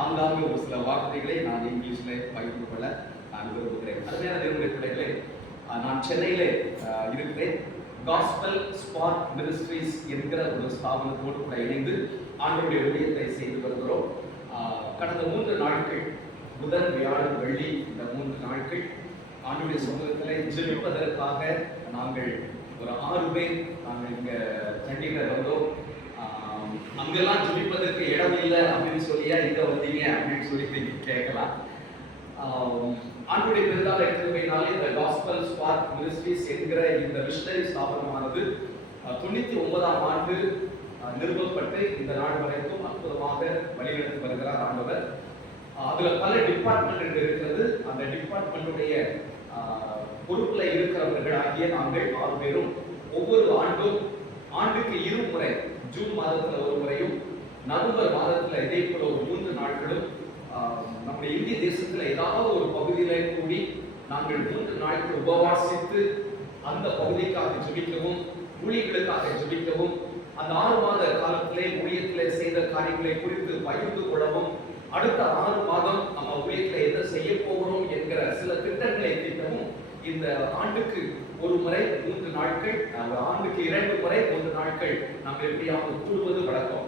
ஆங்காங்கே ஒரு சில வார்த்தைகளை நான் இங்கிலீஷில் பகிர்ந்து கொள்ள நான் விரும்புகிறேன். அருமையான தேவனுடைய பிள்ளைகளே, நான் சென்னையிலே இருக்கிறேன். காஸ்பல் ஸ்பார்க் மினிஸ்ட்ரீஸ் என்கிற ஒரு ஸ்தாபனத்தோடு கூட இணைந்து ஆண்டவருடைய ஊழியத்தை செய்து வருகிறோம். கடந்த 3 நாட்கள், புதன், வியாழன், வெள்ளி, இந்த 3 நாட்கள் ஆண்டவருடைய சமூகத்தில் ஜெபிப்பதற்காக நாங்கள் ஒரு 6 பேர் நாங்கள் இங்கே சண்டிகர் வந்தோம். அங்கெல்லாம் ஜெபிப்பதற்கு இடம் இல்லை அப்படின்னு சொல்லியா இங்கே வந்தீங்க அப்படின்னு சொல்லி கேட்கலாம். ஆண்டவருடைய பெருந்தால் எடுத்துவையினாலே இந்த காஸ்பல் ஸ்பார்க் மினிஸ்ட்ரீஸ் என்கிற இந்த மிஷனரி ஸ்தாபனமானது 99ஆம் ஆண்டு நிறுவப்பட்டு இந்த நாடு வரைக்கும் அற்புதமாக வழிநடத்தி வருகிறார் ஆண்டவர். அதுல பல டிபார்ட்மெண்ட் இருக்கிறது. அந்த டிபார்ட்மெண்ட்டுடைய பொறுப்புல இருக்கிறவர்கள் ஆகிய நாங்கள் 6 பேரும் ஒவ்வொரு ஆண்டும் ஆண்டுக்கு 2 முறை, ஜூன் மாதத்துல ஒரு முறையும் நவம்பர் மாதத்துல இதே போல ஒரு 3 நாட்களும் நம்முடைய இந்திய தேசத்துல ஏதாவது ஒரு பகுதியில கூடி நாங்கள் 3 நாட்கள் உபவாசித்து அந்த பகுதிக்காக ஜெபிக்கவும், ஊழியர்களுக்காக ஜெபிக்கவும், அந்த 6 மாத காலத்திலே ஊழியத்திலே செய்த காரியங்களை குறித்து பகிர்ந்து கொள்ளவும், அடுத்த 6 மாதம் நம்ம ஊழியத்தில் என்ன செய்ய போகிறோம் என்கிற சில திட்டங்களை தீட்டவும் இந்த ஆண்டுக்கு ஒரு முறை 3 நாட்கள், ஆண்டுக்கு 2 முறை 3 நாட்கள் நாங்கள் எப்படியாவது கூடுவது வழக்கம்.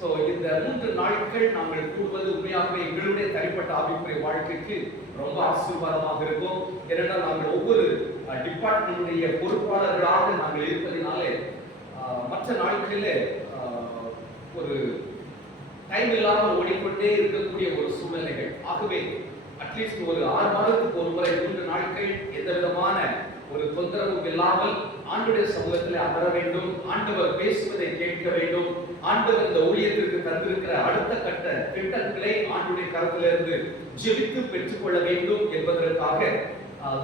ஸோ இந்த 3 நாட்கள் நாங்கள் கூடுவது உண்மையாகவே எங்களுடைய தனிப்பட்ட ஆவிக்குரிய வாழ்க்கைக்கு ரொம்ப ஆசீர்வாதமாக இருக்கும். ஏனென்றால் நாங்கள் ஒவ்வொரு டிபார்ட்மெண்ட்டுடைய பொறுப்பாளர்களாக நாங்கள் இருப்பதினாலே மற்ற நாட்களில் ஒரு டைம் இல்லாமல் ஓடிக்கொண்டே இருக்கக்கூடிய ஒரு சூழ்நிலைகள். ஆகவே அட்லீஸ்ட் ஒரு 6 மாதத்துக்கு ஒரு முறை 3 நாட்கள் எந்த விதமான ஒரு தொந்தரவும் இல்லாமல் ஆண்டவருடைய சமூகத்தில் அமர வேண்டும், ஆண்டவர் பேசுவதை கேட்க வேண்டும், ஆண்டவர் இந்த ஊழியத்திற்கு தந்திருக்கிற அடுத்த கட்ட திட்டங்களை ஆண்டவருடைய கரத்திலிருந்து ஜெபித்து பெற்றுக்கொள்ள வேண்டும் என்பதற்காக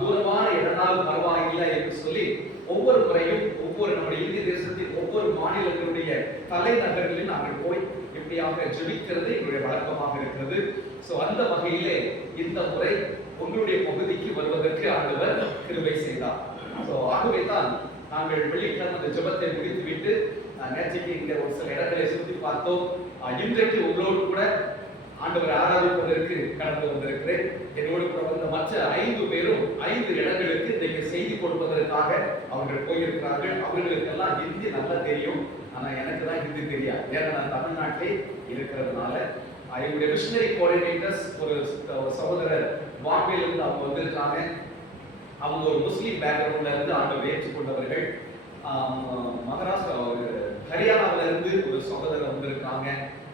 தூரமான இடனால் பரவாயில்லை என்று சொல்லி ஒவ்வொரு முறையும் ஒவ்வொரு நம்முடைய இந்திய தேசத்தின் ஒவ்வொரு மாநிலங்களுடைய தலைநகர்களில் நாங்கள் போய் எப்படியாக ஜெபிக்கிறது எங்களுடைய வழக்கமாக இருக்கிறது. ஸோ அந்த வகையிலே இந்த முறை உங்களுடைய பகுதிக்கு வருவதற்கு ஆண்டவர் கிருபை செய்தார். ஸோ ஆகவே தான் நாங்கள் வெள்ளிக்கிழமை அந்த ஜெபத்தை முடித்துவிட்டு நேற்றைக்கு இங்கே ஒரு சில இடங்களை சுற்றி பார்த்தோம். இன்றைக்கு உங்களோடு கூட ஆண்டவரை ஆராதிப்பதற்கு கடந்து வந்திருக்கிறேன். என்னோடு கூட வந்த மற்ற 5 பேரும் 5 இடங்களுக்கு இன்றைக்கு செய்தி கொடுப்பதற்காக அவர்கள் போயிருக்கிறார்கள். அவர்களுக்கெல்லாம் ஹிந்தி நல்லா தெரியும், ஆனா எனக்கு தான் ஹிந்தி தெரியாது. ஏன்னா நான் தமிழ்நாட்டிலே இருக்கிறதுனால. எங்களுடைய மிஷனரி கோஆர்டினேட்டர்ஸ் ஒரு சகோதரர் பாம்பேல இருந்து அவங்க வந்திருக்காங்க. அவங்க ஒரு முஸ்லீம் பேக்ரவுண்ட்ல இருந்து ஆண்டவர் ஏற்றுக்கொண்டவர்கள். மகாராஷ்டிரா ஹரியானாவில இருந்து ஒரு சகோதரர் வந்திருக்காங்க.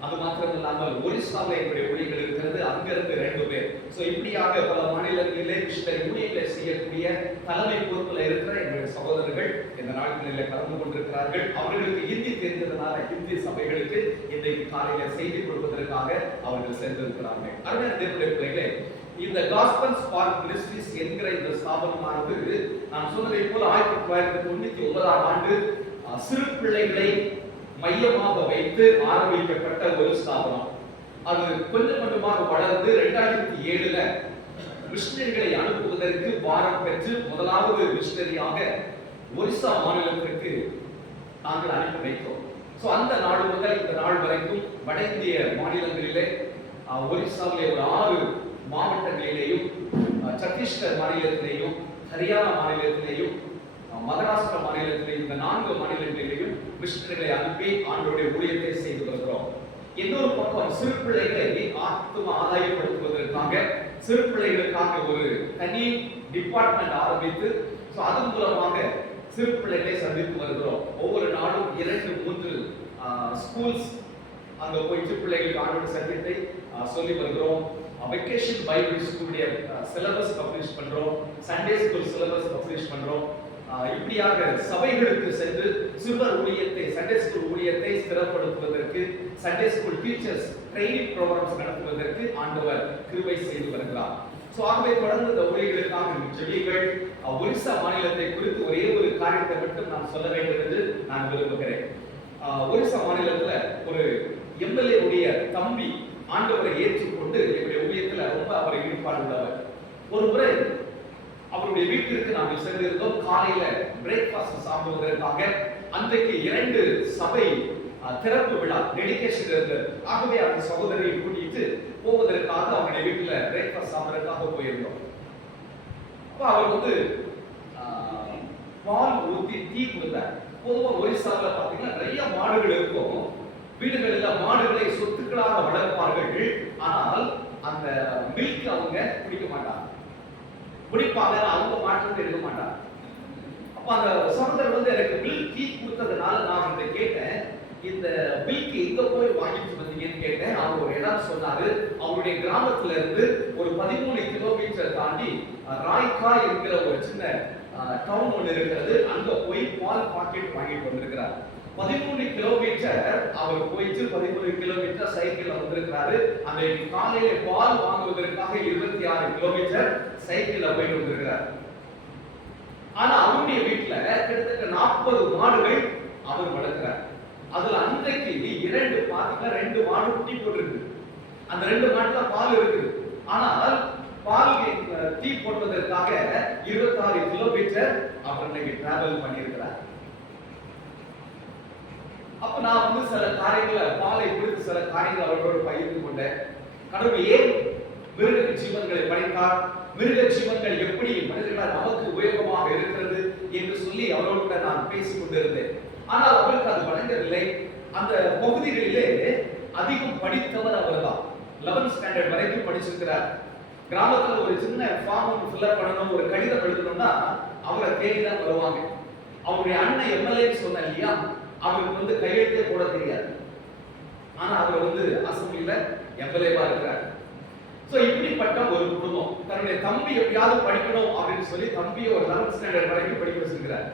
அது மாத்திரம் இல்லாமல் ஒரிசாவில் எங்களுடைய ஊழியர்கள் இருக்கிறது, அங்கிருந்து 2 பேர். ஸோ இப்படியாக பல மாநிலங்களிலே மிஷனரி ஊழியர்களை செய்யக்கூடிய தலைமை பொறுப்பில் இருக்கிற எங்களுடைய சகோதரர்கள் இந்த நாட்களில் கலந்து கொண்டிருக்கிறார்கள். அவர்களுக்கு ஹிந்தி தெரிந்ததுனால ஹிந்தி சபைகளுக்கு இன்றைக்கு காலையில செய்தி கொடுப்பதற்காக அவர்கள் சென்றிருக்கிறார்கள். அருமையான தேவனுடைய பிள்ளைகளே, இந்த காஸ்பல் ஸ்பார்க் மினிஸ்ட்ரீஸ் என்கிற இந்த ஸ்தாபனமானது நான் சொன்னதை போல 1999ஆம் ஆண்டு சிறு பிள்ளைகளை மையமாக வைத்து ஆரம்பிக்கப்பட்ட ஒரு ஸ்தாபனம். அது கொஞ்சம் கொஞ்சமாக வளர்ந்து 2007ல மிஷனரிகளை அனுப்புவதற்கு வாரம் பெற்று முதலாவது மிஷனரியாக ஒரிசா மாநிலத்திற்கு நாங்கள் அனுப்பி வைத்தோம். ஸோ அந்த நாடு முதல் இந்த நாள் வரைக்கும் வட இந்திய மாநிலங்களிலே ஒரிசாவிலே ஒரு 6 மாவட்டங்களிலேயும், சத்தீஸ்கர் மாநிலத்திலேயும், ஹரியானா மாநிலத்திலேயும், மகாராஷ்டிரா மாநிலத்திலேயும், இந்த 4 மாநிலங்களிலேயும் மிஷனரிகளை அனுப்பி ஆண்டவருடைய ஊழியத்தை செய்து வருகிறோம். இன்னொரு பக்கம் சிறு பிள்ளைகளை ஆத்ம ஆதாயப்படுத்துவதற்காக சிறு பிள்ளைகளுக்காக ஒரு தனி டிபார்ட்மெண்ட் ஆரம்பித்து அதன் மூலமாக சிறு பிள்ளைகளை சந்தித்து வருகிறோம். ஒவ்வொரு நாளும் 2-3 ஸ்கூல்ஸ் அங்க போய் சிறு பிள்ளைகளுக்கு ஆண்டவருடைய சத்தியத்தை சொல்லி வருகிறோம். வெக்கேஷன் பைபிள் ஸ்கூலுடைய சிலபஸ் பப்ளிஷ் பண்றோம், சண்டே ஸ்கூல் சிலபஸ் பப்ளிஷ் பண்றோம். இப்படியாக சபைகளுக்கு சென்று சிறுவர் ஊழியத்தை, சண்டே ஸ்கூல் ஊழியத்தை ஸ்திரப்படுத்துவதற்கு, Sunday school teachers training programmes நடத்துவதற்கு ஆண்டவர் கிருபை செய்து வருகிறார். ஸோ ஆகவே தொடர்ந்து இந்த ஊழியர்களுக்காக ஜெபியுங்கள். ஒரிசா மாநிலத்தை குறித்து ஒரே ஒரு காரியத்தை மட்டும் நான் சொல்ல வேண்டும் என்று நான் விரும்புகிறேன். ஒரிசா மாநிலத்துல ஒரு எம்எல்ஏ உடைய தம்பி ஆண்டவரை ஏற்றுக்கொண்டு எங்களுடைய ஊழியத்துல ரொம்ப அவர் ஈடுபாடு உள்ளவர். ஒரு முறை அவருடைய வீட்டிற்கு நாங்கள் சென்றிருந்தோம். காலையில பிரேக்ஃபாஸ்ட் சாப்பிடுவதற்காக அன்றைக்கு 2 சபை திறப்பு விழா டெடிகேஷன் இருந்தது. ஆகவே அந்த சகோதரியை கூட்டிட்டு அவர் வந்து பால் ஊத்தி டீ கொடுத்தார். பொதுவா ஒரிசால பாத்தீங்கன்னா நிறைய மாடுகள் இருக்கும். வீடுகளில் மாடுகளை சொத்துக்களாக வளர்ப்பார்கள். ஆனால் அந்த மில்க் அவங்க குடிக்க மாட்டாங்க. குடிப்பாங்க, அவங்க மாற்றத்தை எடுக்க மாட்டாங்க. அப்ப அந்த சகோதரர் வந்து எனக்கு மில்க் டீ கொடுத்ததுனால நான் அவர்கிட்ட கேட்டேன், இந்த மில்க் எங்க போய் வாங்கிட்டு வந்தீங்கன்னு கேட்டேன். அவர் ஒரு இடம் சொன்னாரு. அவருடைய கிராமத்துல இருந்து ஒரு 13 கிலோமீட்டர் தாண்டி ராய்கா இருக்கிற ஒரு சின்ன டவுன் ஒன்று இருக்கிறது. அங்க போய் பால் பாக்கெட் வாங்கிட்டு வந்திருக்கிறார். 13 கிலோமீட்டர் அவர் போயிட்டு 13 கிலோமீட்டர் சைக்கிள்ல வந்திருக்கிறாரு. அன்றைக்கு காலையில பால் வாங்குவதற்காக 26 கிலோமீட்டர் சைக்கிள்ல போயிட்டு வந்திருக்கிறார். ஆனா அவருடைய வீட்டுல கிட்டத்தட்ட 40 மாடுகள் அவர் வளர்க்கிறார். அதுல அன்றைக்கு 2 மாடு குட்டி போட்டிருக்கு. அந்த 2 மாட்டுல பால் இருக்குது. ஆனால் பால் டீ போடுவதற்காக 26 கிலோமீட்டர் அவர் இன்னைக்கு டிராவல் பண்ணியிருக்கிறார். அப்ப நான் வந்து சில காரியங்களை பாலை குறித்து சில காரியங்களை அவர்களோடு பகிர்ந்து கொண்டேன். கடவுள் ஏன் மிருக ஜீவன்களை படைத்தார், மிருக ஜீவன்கள் எப்படி மனிதர்களால் நமக்கு உபயோகமாக இருக்கிறது என்று சொல்லி அவரோடு நான் பேசிக் கொண்டிருந்தேன். ஆனால் அவருக்கு அது வழங்கவில்லை. அந்த பகுதிகளிலே அதிகம் படித்தவர் அவர் தான். 11th ஸ்டாண்டர்ட் வரைக்கும் படிச்சிருக்கிறார். கிராமத்துல ஒரு சின்ன ஃபார்ம் ஃபில்அப் பண்ணணும், ஒரு கடிதம் எழுதணும்னா அவரை தேடிதான் வருவாங்க. அவருடைய அண்ணன் எம்எல்ஏ சொன்ன இல்லையா, அவருக்கு வந்து கையெழுத்தே போட தெரியாது. ஆனா அவர் வந்து அசம்பிளில எம்எல்ஏவா இருக்கிறார். சோ இப்படிப்பட்ட ஒரு குடும்பம் தன்னுடைய தம்பி எப்படியாவது படிக்கணும் அப்படின்னு சொல்லி தம்பியை ஒரு 11th ஸ்டாண்டர்ட் வரைக்கும் படிக்க வச்சிருக்கிறார்.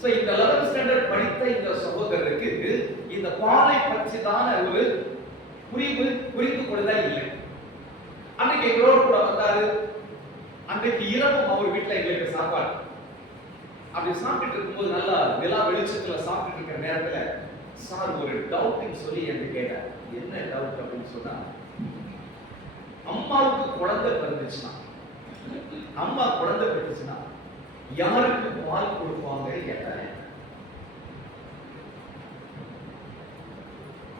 சோ இந்த 11th ஸ்டாண்டர்ட் படித்த இந்த சகோதரருக்கு இந்த பாலை பற்றிதான ஒரு புரிந்து கொள்ளுதல் இல்லை. அன்னைக்கு எங்களோடு கூட வந்தாரு. அன்றைக்கு இரவும் அவர் வீட்டுல எங்களுக்கு சாப்பாடு. அப்படி சாப்பிட்டு இருக்கும்போது நல்லா நிலா வெளிச்சத்துல சாப்பிட்டு இருக்கிற நேரத்துல சார் ஒரு டவுட்னு சொல்லி எனக்கு கேட்டார். என்ன டவுட் அப்படின்னு சொன்னா, அம்மாவுக்கு குழந்தை பிறந்துச்சுன்னா, அம்மா குழந்தை பிறந்துச்சுன்னா யாருக்கு பால் கொடுப்பாங்க கேட்டாரு.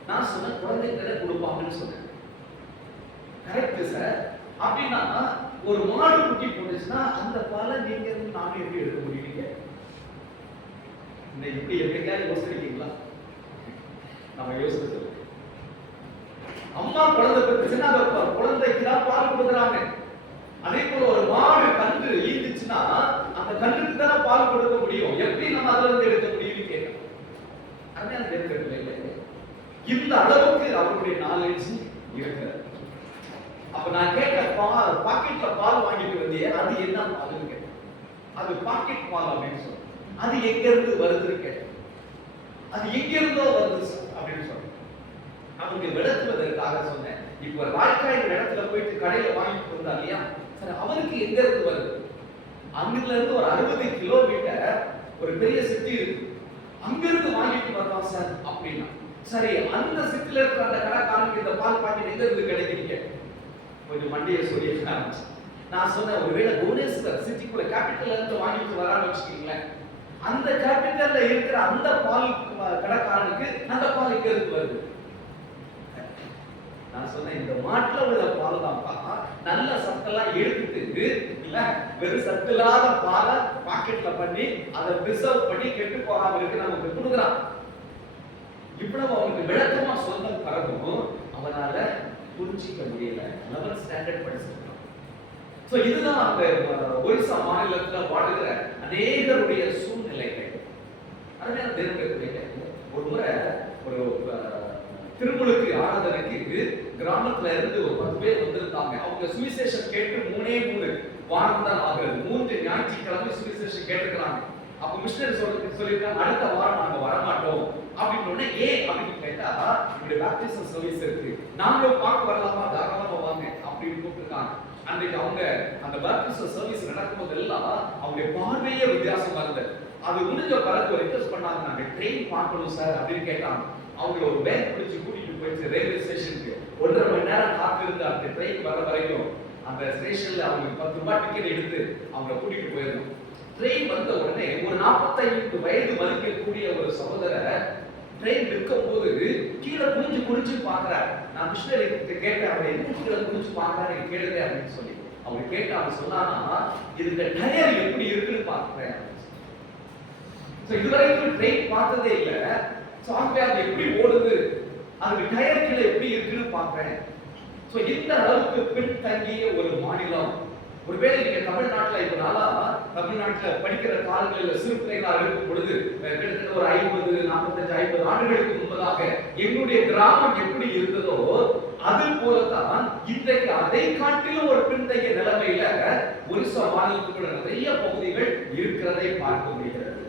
நான் சொன்ன குழந்தைகளை கொடுப்பாங்கன்னு சொன்னேன். Correct sir. அப்படின்னா ஒரு மாடு குட்டி போட்டுச்சுன்னா அந்த பாலை நீங்க நாம எப்படி எடுக்க முடியுங்க? இப்படி எப்படியாவது யோசிச்சிருக்கீங்களா? நம்ம யோசிச்சு சொல்லுங்க. அம்மா குழந்தை பெற்றுச்சுன்னா அந்த குழந்தைக்கு தான் பால் கொடுக்குறாங்க. அதே போல ஒரு மாடு கன்று ஈந்துச்சுன்னா அந்த கன்றுக்கு தானே பால் கொடுக்க முடியும். எப்படி நம்ம அதுல இருந்து எடுக்க முடியும்னு கேட்கணும். அதான் தெரிஞ்சுக்கல. இந்த அளவுக்கு அவருடைய நாலேஜ் இருக்கிறது. அப்ப நான் கேட்ட பாக்கெட்ல பால் வாங்கிட்டு வந்தியே, அது என்ன பால்னு கேட்டேன். அது பாக்கெட் பால் அப்படின்னு சொல்றேன். அது எங்க இருந்து வருதுன்னு கேட்டேன். அது எங்க இருந்தோ வருது அப்படின்னு சொன்னேன். அவங்க விளக்குவதற்காக சொன்னேன். இப்ப ராய்க்காய் இடத்துல போயிட்டு கடையில வாங்கிட்டு வந்தா இல்லையா, சரி அவருக்கு எங்க இருந்து வருது? அங்கில இருந்து ஒரு 60 கிலோமீட்டர் ஒரு பெரிய சிட்டி இருக்கு, அங்கிருந்து வாங்கிட்டு வரலாம் சார் அப்படின்னா. சரி, அந்த சிட்டில இருக்கிற அந்த கடைக்காரனுக்கு இந்த பால் பாக்கெட் எங்க இருந்து கிடைக்கிறீங்க? கொஞ்சம் மண்டியை சொல்லி நான் சொன்னேன், ஒருவேளை புவனேஸ்வர் சிட்டிக்குள்ள கேபிட்டல்ல இருந்து வாங்கிட்டு வரான்னு வச்சுக்கீங்களேன். அந்த கேபிட்டல்ல இருக்கிற அந்த பால் கடைக்காரனுக்கு அந்த பால் எங்க இருந்து வருது? நான் சொன்னேன், இந்த மாட்டுல உள்ள பால் தான்ப்பா நல்ல சத்தெல்லாம் எடுத்துட்டு இல்ல வெறும் சத்தில்லாத பாலை பாக்கெட்ல பண்ணி அதை ப்ரிசர்வ் பண்ணி கெட்டு போகாம இருக்கு நமக்கு கொடுக்குறான். இவ்வளவு அவனுக்கு விளக்கமா சொன்ன பிறகும் அவனால புரிஞ்சிக்க முடியல. 11th standard படிச்சிருக்கான். சோ இதுதான் அந்த ஒரிசா மாநிலத்துல வாழுகிற அநேகருடைய சூழ்நிலைகள். அதனால தேவனுடைய ஒரு முறை ஒரு திருமுழுக்கு ஆராதனைக்கு கிராமத்துல இருந்து ஒரு 10 பேர் வந்திருந்தாங்க. அவங்க சுவிசேஷம் கேட்டு 3 வாரம் தான் ஆகுறது. 3 ஞாயிற்றுக்கிழமை சுவிசேஷம் கேட்டுக்கிறாங்க. அப்ப மிஷனரி சொல்லிருக்காங்க, அடுத்த வாரம் நாங்க வரமாட்டோம் அப்படின்னு. ஏன் அப்படின்னு கேட்டா, இப்படி பேப்டிசம் சர்வீஸ் இருக்கு, நாங்களும் பார்க்க வரலாமா, தாராளமா வாங்க அப்படின்னு கூப்பிட்டுருக்காங்க. அன்றைக்கு அவங்க அந்த பேப்டிசம் சர்வீஸ் நடக்கும்போது எல்லாம் அவங்க பார்வையே வித்தியாசமா இருந்தது. அது முடிஞ்ச பிறகு ரிக்வெஸ்ட் பண்ணாங்க, நாங்க ட்ரெயின் பார்க்கணும் சார் அப்படின்னு கேட்டாங்க. அவங்க ஒரு வேன் பிடிச்சி கூட்டிட்டு போயிட்டு ரயில்வே ஸ்டேஷனுக்கு 1.5 மணி நேரம் காத்திருந்து அந்த ட்ரெயின் வர வரைக்கும் அந்த ஸ்டேஷன்ல அவங்க 10 ரூபாய் டிக்கெட் எடுத்து அவங்க கூட்டிட்டு போயிருந்தோம். ட்ரெயின் வந்த உடனே ஒரு 45 வயது மதிக்கக்கூடிய ஒரு சகோதரர் ட்ரெயின் நிற்கும் போது கீழே குனிஞ்சு பாக்குறாரு. நான் மிஷனரி கேட்டேன், அவர் என்ன கீழே குனிஞ்சு பாக்குறாரு கேளுங்க அப்படின்னு சொல்லி. அவங்க கேட்டாங்க, சொன்னானா இதுக்கு டயர் எப்படி இருக்குன்னு பார்க்கிறேன். இதுவரைக்கும் ட்ரெயின் பார்த்ததே இல்லை. ஆகவே அது எப்படி ஓடுது, அதுக்கு டயர் கீழே எப்படி இருக்குன்னு பார்க்கிறேன். இந்த அளவுக்கு பின்தங்கிய ஒரு மாநிலம். ஒருவேளை நீங்க தமிழ்நாட்டில் இப்ப நாளா தமிழ்நாட்டில் படிக்கிற காலங்களில் சிறு பிள்ளைகளாக இருக்கும் பொழுது கிட்டத்தட்ட ஒரு 50, 45, 50 ஆண்டுகளுக்கு முன்பதாக எங்களுடைய கிராமம் எப்படி இருந்ததோ அது போலதான் இன்றைக்கு அதை காட்டிலும் ஒரு பின்தங்கிய நிலைமையில ஒரிசா மாநிலத்துக்குள்ள நிறைய பகுதிகள் இருக்கிறதை பார்க்க முடிகிறது.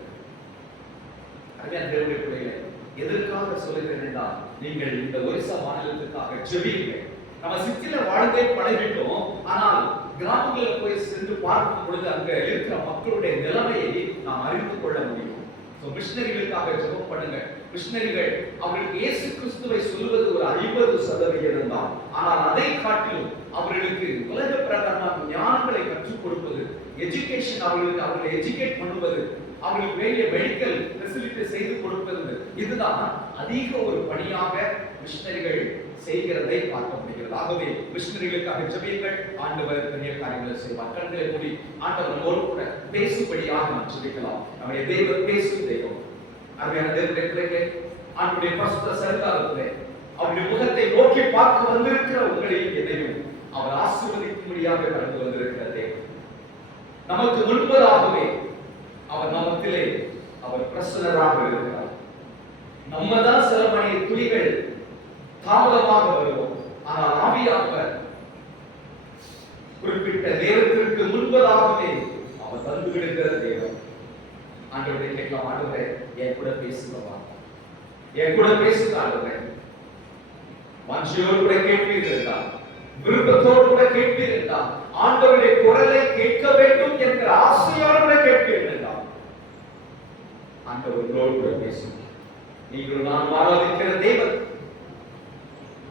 தேவனுடைய பிள்ளைகளை எதற்காக சொல்லுகிறேன் என்றால், நீங்கள் இந்த ஒரிசா மாநிலத்துக்காக ஜெபியுங்கள். நம்ம சிட்டில வாழ்ந்தே பழகிட்டோம், ஆனால் கிராமங்களில் போய் சென்று பார்க்கும் பொழுது அங்க இருக்கிற மக்களுடைய நிலைமையை நாம் அறிந்து கொள்ள முடியும். மிஷனரிகளுக்காக ஜெபம் பண்ணுங்க. மிஷனரிகள் அவர்களுக்கு இயேசு கிறிஸ்துவை சொல்வது ஒரு 50% தான். ஆனால் அதை காட்டிலும் அவர்களுக்கு உலக பிரகாரமான ஞானங்களை கற்றுக் கொடுப்பது, எஜுகேஷன் அவர்களை எஜுகேட் பண்ணுவது, அவர்களுக்கு வேண்டிய மெடிக்கல் ஃபெசிலிட்டி செய்து கொடுப்பது, இதுதான் அதிக ஒரு பணியாக மிஷனரிகள் செய்கிறதை பார்க்க முடிகிறது. ஆகவே மிஷனரிகளுக்காக ஜெபியுங்கள். ஆண்டவர் பெரிய காரியங்களை செய்வார். கண்களை மூடி ஆண்டவர் நம்மோடு கூட பேசும்படியாக நாம் ஜெபிக்கலாம். நம்முடைய தேவன் பேசும் தெய்வம். அருமையான தேவனுடைய பிள்ளைகளே, ஆண்டவருடைய பரிசுத்த சன்னிதானத்திலே அவருடைய முகத்தை நோக்கி பார்க்க வந்திருக்கிற உங்களையும் என்னையும் அவர் ஆசீர்வதிக்கும்படியாக கடந்து வந்திருக்கிற தேவன். நமக்கு முன்பதாகவே அவர் நமத்திலே அவர் பிரசன்னராக இருக்கிறார். நம்ம தான் சில மணி துளிகள் தாமதமாக வருவோம், ஆனால் ஆவியானவர் குறிப்பிட்ட நேரத்திற்கு முன்பதாகவே அவர் வந்து விடுகிற தேவன். ஆண்டவரை கேட்கலாம், ஆண்டவரே என் கூட பேசுகிறவா, என் கூட பேசுங்க ஆண்டவரே. மனுஷியோடு கூட கேட்பீர்கள் என்றால், விருப்பத்தோடு கூட கேட்பீர்கள் என்றால், ஆண்டவருடைய குரலை கேட்க வேண்டும் என்ற ஆசையோடு கூட கேட்பீர்கள் என்றால், ஆண்டவர்களோடு கூட பேசுங்க. நீங்கள் நான் ஆராதிக்கிற தேவன்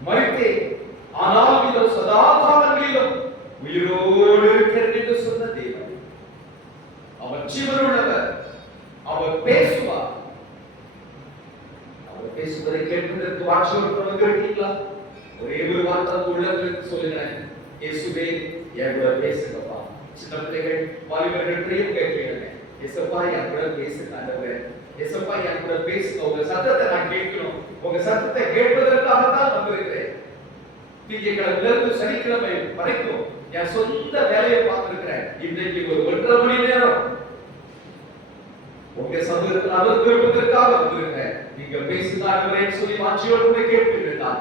மரித்தே, ஆனால் இதோ சதா காலங்களிலும் உயிரோடு இருக்கிறது என்று சொன்ன தேவன். அவர் ஜீவனுள்ளவர், அவர் பேசுவார். அவர் பேசுவதை கேட்பதற்கு வாட்சியோடு கேட்டீங்களா? ஒரே ஒரு வார்த்தை உள்ளவர்களுக்கு சொல்லுகிறேன், இயேசுவே என் கூட பேசுங்கப்பா. சின்ன பிள்ளைகள், வாலிபர்கள் பிரியம் கேட்கிறீங்க, இயேசுப்பா என் கூட பேசுங்க ஆண்டவரே, இயேசுப்பா என் கூட பேசுங்க. உங்க சத்தத்தை நான் கேட்கணும். உங்க சத்தத்தை கேட்பதற்காக தான் வந்திருக்கிறேன். திங்கட்கிழமையிலிருந்து சனிக்கிழமை வரைக்கும் என் சொந்த வேலையை பார்த்திருக்கிறேன். இன்றைக்கு ஒரு 1.5 மணி நேரம் உங்க சமூகத்தில் அவர் கேட்பதற்காக வந்திருக்கிறேன். நீங்க பேசுகிறார்கள் சொல்லி வாஞ்சியோடு கூட கேட்பீர்கள்.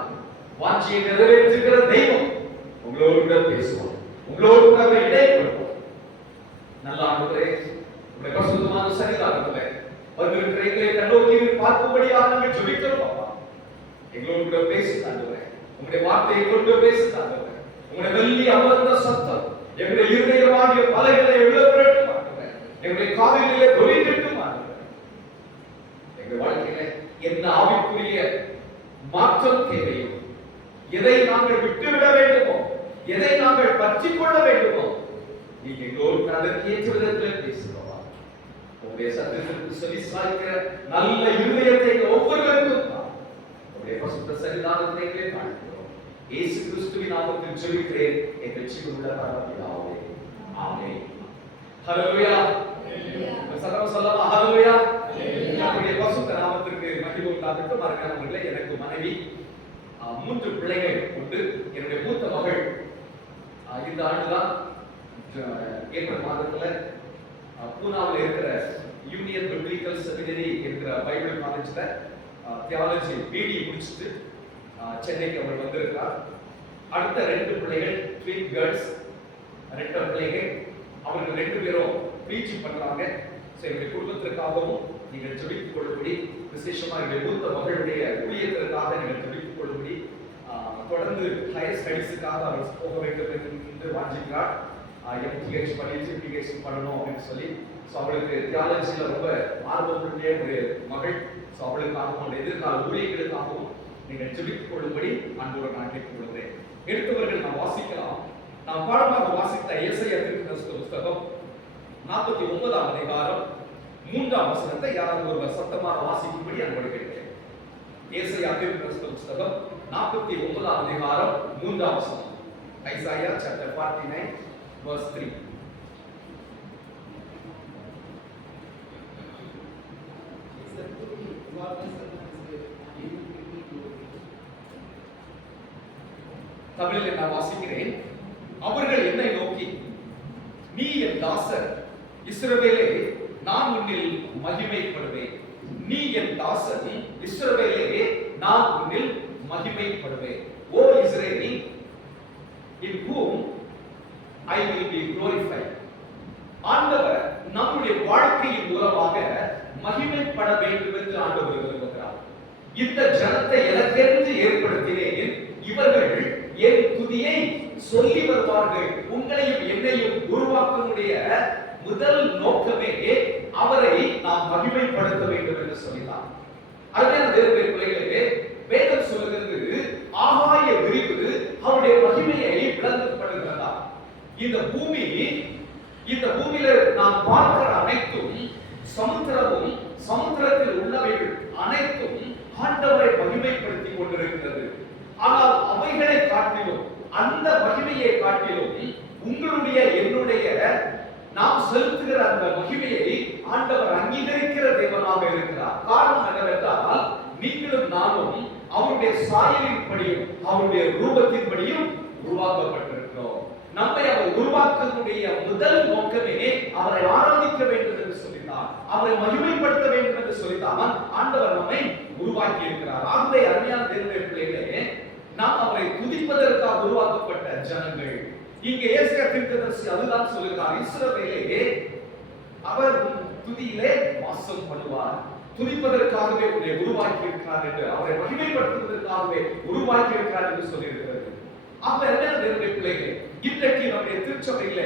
வாஞ்சியை நிறைவேற்றுகிற தெய்வம் உங்களோடு கூட பேசுவோம், உங்களோடு கூட இடைப்படுவோம். நல்ல ஆண்டவரே, உங்களுடைய பரிசுத்தமான சன்னிதானத்திலே வந்திருக்கிற எங்களை கண்ணோக்கி பார்க்கும்படியாக நாங்கள் ஜெபிக்கிறோம். எங்களோடு கூட பேசுங்க ஆண்டவரே, உங்களுடைய வார்த்தையை கொண்டு பேசுங்க ஆண்டவரே. உங்களுடைய வெள்ளி அமர்ந்த சத்தம் எங்களுடைய இருதயமாகிய பலகைகளை விழப்பிரட்டும் ஆண்டவரே, எங்களுடைய காதுகளிலே தொழிற்கட்டும் ஆண்டவரே. எங்கள் வாழ்க்கையிலே என்ன ஆவிக்குரிய மாற்றம் தேவையோ, எதை நாங்கள் விட்டுவிட வேண்டுமோ, எதை நாங்கள் பற்றிக் கொள்ள வேண்டுமோ, நீங்க எங்களோடு அதற்கு ஏற்ற விதத்தில் பேசுகிறோம். உங்களுடைய சத்தத்திற்கு சொல்லி சாய்க்கிற நல்ல இருதயத்தை ஒவ்வொருவருக்கும் தான் உங்களுடைய பரிசுத்த சன்னிதானத்திலே காண்கிறோம். இயேசு கிறிஸ்துவின் நாமத்தில் ஜெபிக்கிறேன் எங்கள் ஜீவனுள்ள பரமபிதாவே, ஆமென். ஹல்லேலூயா. சத்தம் சொல்லலாம், ஹல்லேலூயா. நம்முடைய பரிசுத்த நாமத்திற்கு மகிமை உண்டாகட்டும். அருமையானவர்களே, எனக்கு மனைவி 3 பிள்ளைகள் உண்டு. என்னுடைய மூத்த மகள் இந்த ஆண்டுதான் ஏப்ரல் மாதத்துல பூனாவில் இருக்கிற யூனியன் பிப்ளிக்கல் செமினரி இருக்கிற பைபிள் காலேஜ்ல தியாலஜி பிடி முடிச்சுட்டு சென்னைக்கு அவர் வந்திருக்கிறார். அடுத்த 2 பிள்ளைகள் ட்வின் கேர்ள்ஸ், 2 பிள்ளைகள், அவர்கள் 2 பேரும் பிஜி பண்றாங்க. எங்களுடைய குடும்பத்திற்காகவும் நீங்கள் ஜெபித்துக் கொள்ளும்படி, விசேஷமா எங்களுடைய மூத்த மகளுடைய ஊழியத்திற்காக நீங்கள் ஜெபித்துக் கொள்ளும்படி, தொடர்ந்து ஹையர் ஸ்டடீஸுக்காக அவர் போக வேண்டும் என்று வாஞ்சிக்கிறார். எம்டிஹெச் பண்ணிட்டு பிஹெச்டி பண்ணணும் அப்படின்னு சொல்லி. அவளுக்கு தியாலஜியில் ரொம்ப ஆர்வமுடைய ஒரு மகள். அவளுக்காகவும் எதிர்கால ஊழியர்களுக்காகவும் நீங்கள் ஜெபித்துக் கொள்ளும்படி அன்போடு நான் கேட்டுக் கொள்கிறேன். எடுத்தவர்கள் நாம் வாசிக்கலாம். நாம் பாடமாக வாசித்த ஏசாயா தீர்க்கதரிசி புத்தகம் 49ஆம் அதிகாரம் 3ஆம் வசனத்தை யாராவது ஒருவர் சத்தமாக வாசிக்கும்படி அன்போடு கேட்கிறேன். ஏசாயா தீர்க்கதரிசி புத்தகம் 49ஆம் அதிகாரம் 3ஆம் வசனம். Isaiah chapter 49 verse 3. தமிழில் நான் வாசிக்கிறேன். அவர்கள் என்னை நோக்கி, நீ என் தாசர் இஸ்ரவேலே, நான் உன்னில் மகிமைப்படுவேன். நீ என் தாசன் இஸ்ரவேலே, நான் உன்னில் மகிமைப்படுவேன். ஓ இஸ்ரவேல், in whom I will be glorified. ஆண்டவர் நம்முடைய வாழ்க்கையின் மூலமாக மகிமைப்பட வேண்டும் என்று ஆண்டவர் விரும்புகிறார். இந்த ஜனத்தை எனக்கென்று ஏற்படுத்தினேன், இவர்கள் என் துதியை சொல்லி வருவார்கள். உங்களையும் என்னையும் உருவாக்கக்கூடிய முதல் நோக்கமே அவரை நாம் மகிமைப்படுத்த வேண்டும் என்று சொல்லினார். அருமையான தேவனுடைய பிள்ளைகளே, வேதம் சொல்லுகிறது ஆகாய விரிவு அவருடைய மகிமையை விளங்கப்படுகிறதா. இந்த பூமியில நாம் பார்க்கிற அனைத்தும் சமுத்திரமும் சமுத்திரத்தில் உள்ளவைகள் அனைத்தும் ஆண்டவரை மகிமைப்படுத்திக் கொண்டிருக்கிறது. ஆனால் அவைகளை காட்டிலும், அந்த மகிமையை காட்டிலும் உங்களுடைய என்னுடைய நாம் செலுத்துகிற அந்த மகிமையை ஆண்டவர் அங்கீகரிக்கிற தேவனாக இருக்கிறார். காரணம் என்னவென்றால், நீங்களும் நானும் அவருடைய சாயலின்படியும் அவருடைய ரூபத்தின்படியும் உருவாக்கப்பட்டிருக்கிறோம். நம்மை அவர் உருவாக்கக்கூடிய முதல் நோக்கமே அவரை ஆராதிக்க வேண்டும் என்று சொல்லினார், அவரை மகிமைப்படுத்த வேண்டும் என்று சொல்லித்தான் ஆண்டவர் நம்மை உருவாக்கி இருக்கிறார். ஆகவே அருமையான தேவனுடைய பிள்ளைகளே, நாம் அவரை துதிப்பதற்காக உருவாக்கப்பட்ட ஜனங்கள். இங்கே ஏசாயா தீர்க்கதரிசி அதுதான் சொல்லுகிறார், இஸ்ரவேலே அவர் துதியிலே வாசம் பண்ணுவார். துதிப்பதற்காகவே உன்னை உருவாக்கி இருக்கிறார் என்று, அவரை மகிமைப்படுத்துவதற்காகவே உருவாக்கி இருக்கிறார் என்று சொல்லியிருக்கிறது. அப்ப என்ன தேவனுடைய பிள்ளைகளே, இன்றைக்கு நம்முடைய திருச்சபையிலே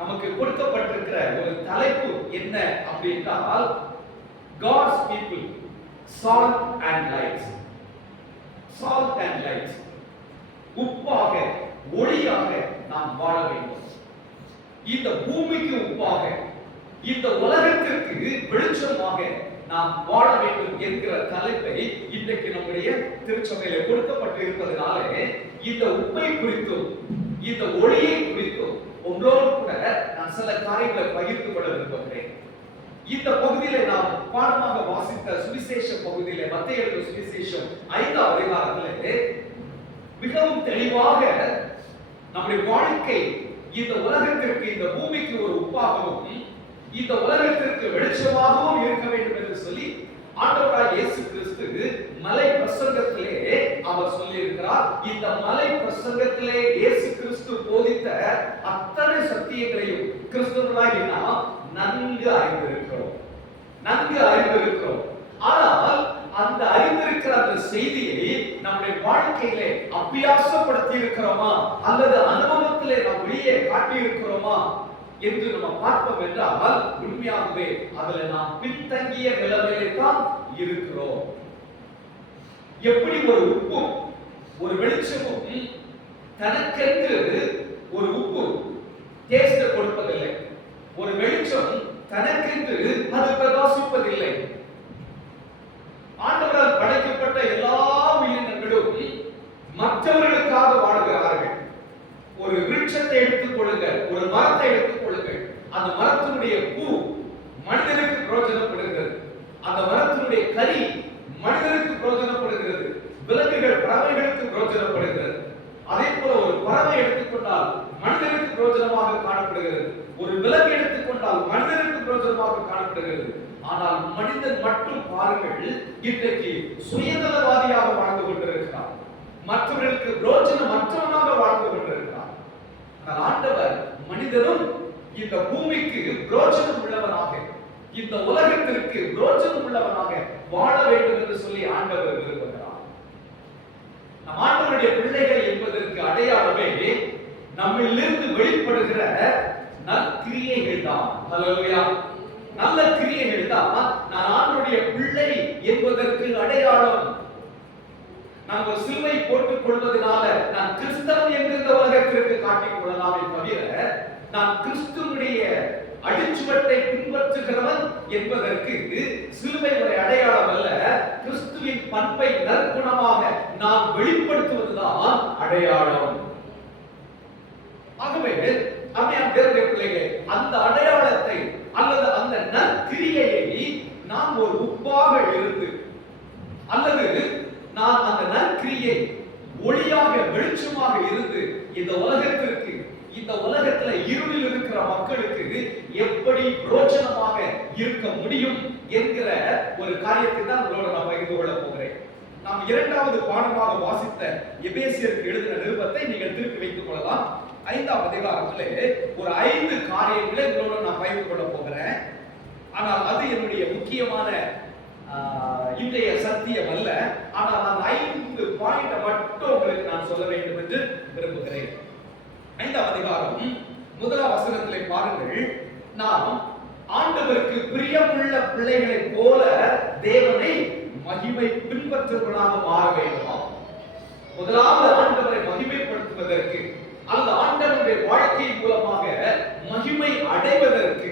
நமக்கு கொடுக்கப்பட்டிருக்கிற ஒரு தலைப்பு என்ன அப்படின்றால், God's people, salt and light. Salt and light. உப்பாக ஒளியாக நாம் வாழ வேண்டும். இந்த பூமிக்கு உப்பாக, இந்த உலகத்திற்கு வெளிச்சமாக நாம் வாழ வேண்டும் என்கிற தலைப்பை இன்றைக்கு நம்முடைய திருச்சபையில கொடுக்கப்பட்டு இருப்பதனாலே இந்த உப்பை குறித்தும் இந்த ஒளியை குறித்தும் உங்களோடு கூட நான் சில காரியங்களை பகிர்ந்து கொள்ள விரும்புகிறேன். இந்த பகுதியில நாம் பாடமாக வாசித்த சுவிசேஷ பகுதியில, மத்தேயு எழுதின சுவிசேஷம் 5ஆம் அதிகாரத்திலே மிகவும் தெளிவாக நம்முடைய வாழ்க்கை இந்த உலகத்திற்கு, இந்த பூமிக்கு ஒரு உப்பாகவும் இந்த உலகத்திற்கு வெளிச்சமாகவும் இருக்க வேண்டும் என்று சொல்லி ஆண்டவராகிய இயேசு கிறிஸ்து மலை பிரசங்கத்திலே அவர் சொல்லி இருக்கிறார். இந்த மலை பிரசங்கத்திலே இயேசு கிறிஸ்து போதித்த அத்தனை சத்தியங்களையும் கிறிஸ்தவர்களாகிய நாம் நன்கு அறிந்திருக்கிறோம். ஆனால் அந்த அறிந்திருக்கிற அந்த செய்தியை நம்முடைய வாழ்க்கையிலே அபியாசப்படுத்தி இருக்கிறோமா, அல்லது அனுபவத்திலே நாம் வெளியே காட்டி இருக்கிறோமா என்று நம்ம பார்ப்போம் என்றால், உண்மையாகவே அதுல நாம் பின்தங்கிய நிலைமையிலே தான் இருக்கிறோம். எப்படி ஒரு உப்பும் ஒரு வெளிச்சமும் தனக்கென்று ஒரு உப்பு டேஸ்ட் கொடுப்பதில்லை, ஒரு வெளிச்சம் தனக்கென்று அது பிரகாசிப்பதில்லை. ஆண்டவரால் படைக்கப்பட்ட எல்லா உயிரினங்களும் மற்றவர்களுக்காக வாழ்கிறார்கள். ஒரு விருட்சத்தை எடுத்துக் கொள்ளுங்கள், ஒரு மரத்தை எடுத்துக் கொள்ளுங்கள். அந்த மரத்தினுடைய பூ மனிதனுக்கு பிரயோஜனப்படுகிறது, அந்த மரத்தினுடைய கனி மனிதனுக்கு பிரயோஜனப்படுகிறது, விலங்குகள் பறவைகளுக்கு பிரயோஜனப்படுகிறது. அதே போல ஒரு பறவை எடுத்துக்கொண்டால் மனிதனுக்கு பிரயோஜனமாக காணப்படுகிறது, ஒரு விலங்கு எடுத்துக்கொண்டால் மனிதனுக்கு பிரயோஜனமாக காணப்படுகிறது. ஆனால் மனிதன் மட்டும் பாருங்கள், இன்றைக்கு சுயநலவாதியாக வாழ்ந்து கொண்டிருக்கிறார், மற்றவர்களுக்கு பிரயோஜனமற்றவனாக வாழ்ந்து கொண்டிருக்கிறார். ஆனால் ஆண்டவர் மனிதனும் இந்த பூமிக்கு பிரயோஜனம் உள்ளவனாக, இந்த உலகத்திற்கு பிரயோஜனம் உள்ளவனாக வாழ வேண்டும் என்று சொல்லி ஆண்டவர் விரும்புகிறார். நம் ஆண்டவருடைய பிள்ளைகள் என்பதற்கு அடையாளமே நம்மிலிருந்து வெளிப்படுகிற நற்கிரியைகள் தான். ஹல்லேலூயா. நல்ல கிரியைகள் தான் நான் ஆண்டவருடைய பிள்ளை என்பதற்கு அடையாளம். நாம் ஒரு சிலுவை போட்டுக் கொள்வதனால நான் கிறிஸ்தவன் என்று இந்த உலகத்திற்கு காட்டிக் கொள்ளலாமே தவிர, நான் கிறிஸ்துவுடைய அடிச்சுவட்டை பின்பற்றுகிறவன் என்பதற்கு சிலுவை ஒரு அடையாளம் அல்ல. கிறிஸ்துவின் பண்பை நற்குணமாக நாம் வெளிப்படுத்துவதுதான் அடையாளம். ஆகவே அப்படியே தேவனுடைய பிள்ளைகளே, அந்த அடையாளத்தை அல்லது அந்த நற்கிரியையை நாம் ஒரு உப்பாக இருந்து அல்லது நான் அந்த நற்கிரியை ஒளியாக வெளிச்சமாக இருந்து இந்த உலகத்திற்கு, இந்த உலகத்துல இருளில் இருக்கிற மக்களுக்கு எப்படி பிரோஜனமாக இருக்க முடியும் என்கிற ஒரு காரியத்தை தான் உங்களோட நான் பகிர்ந்து கொள்ள போகிறேன். நாம் இரண்டாவது பாடமாக வாசித்த எபேசியருக்கு எழுதின நிருபத்தை நீங்கள் திருப்பி வைத்துக் கொள்ளலாம். 5ஆம் அதிகாரத்திலே ஒரு 5 காரியங்களை உங்களோட நான் பகிர்ந்து கொள்ள போகிறேன். ஆனால் அது என்னுடைய முக்கியமான இன்றைய சத்தியம் அல்ல. ஆனால் அந்த 5 பாயிண்ட மட்டும் உங்களுக்கு நான் சொல்ல வேண்டும் என்று விரும்புகிறேன். 5ஆம் அதிகாரம் 1ஆம் வசனத்திலே பாருங்கள், நாம் ஆண்டவருக்கு பிரியமுள்ள பிள்ளைகளைப் போல தேவனை மகிமை பின்பற்றுவதாக மாற வேண்டுமா? முதலாவது ஆண்டவரை மகிமைப்படுத்துவதற்கு அல்லது ஆண்டவருடைய வாழ்க்கை மூலமாக மகிமை அடைவதற்கு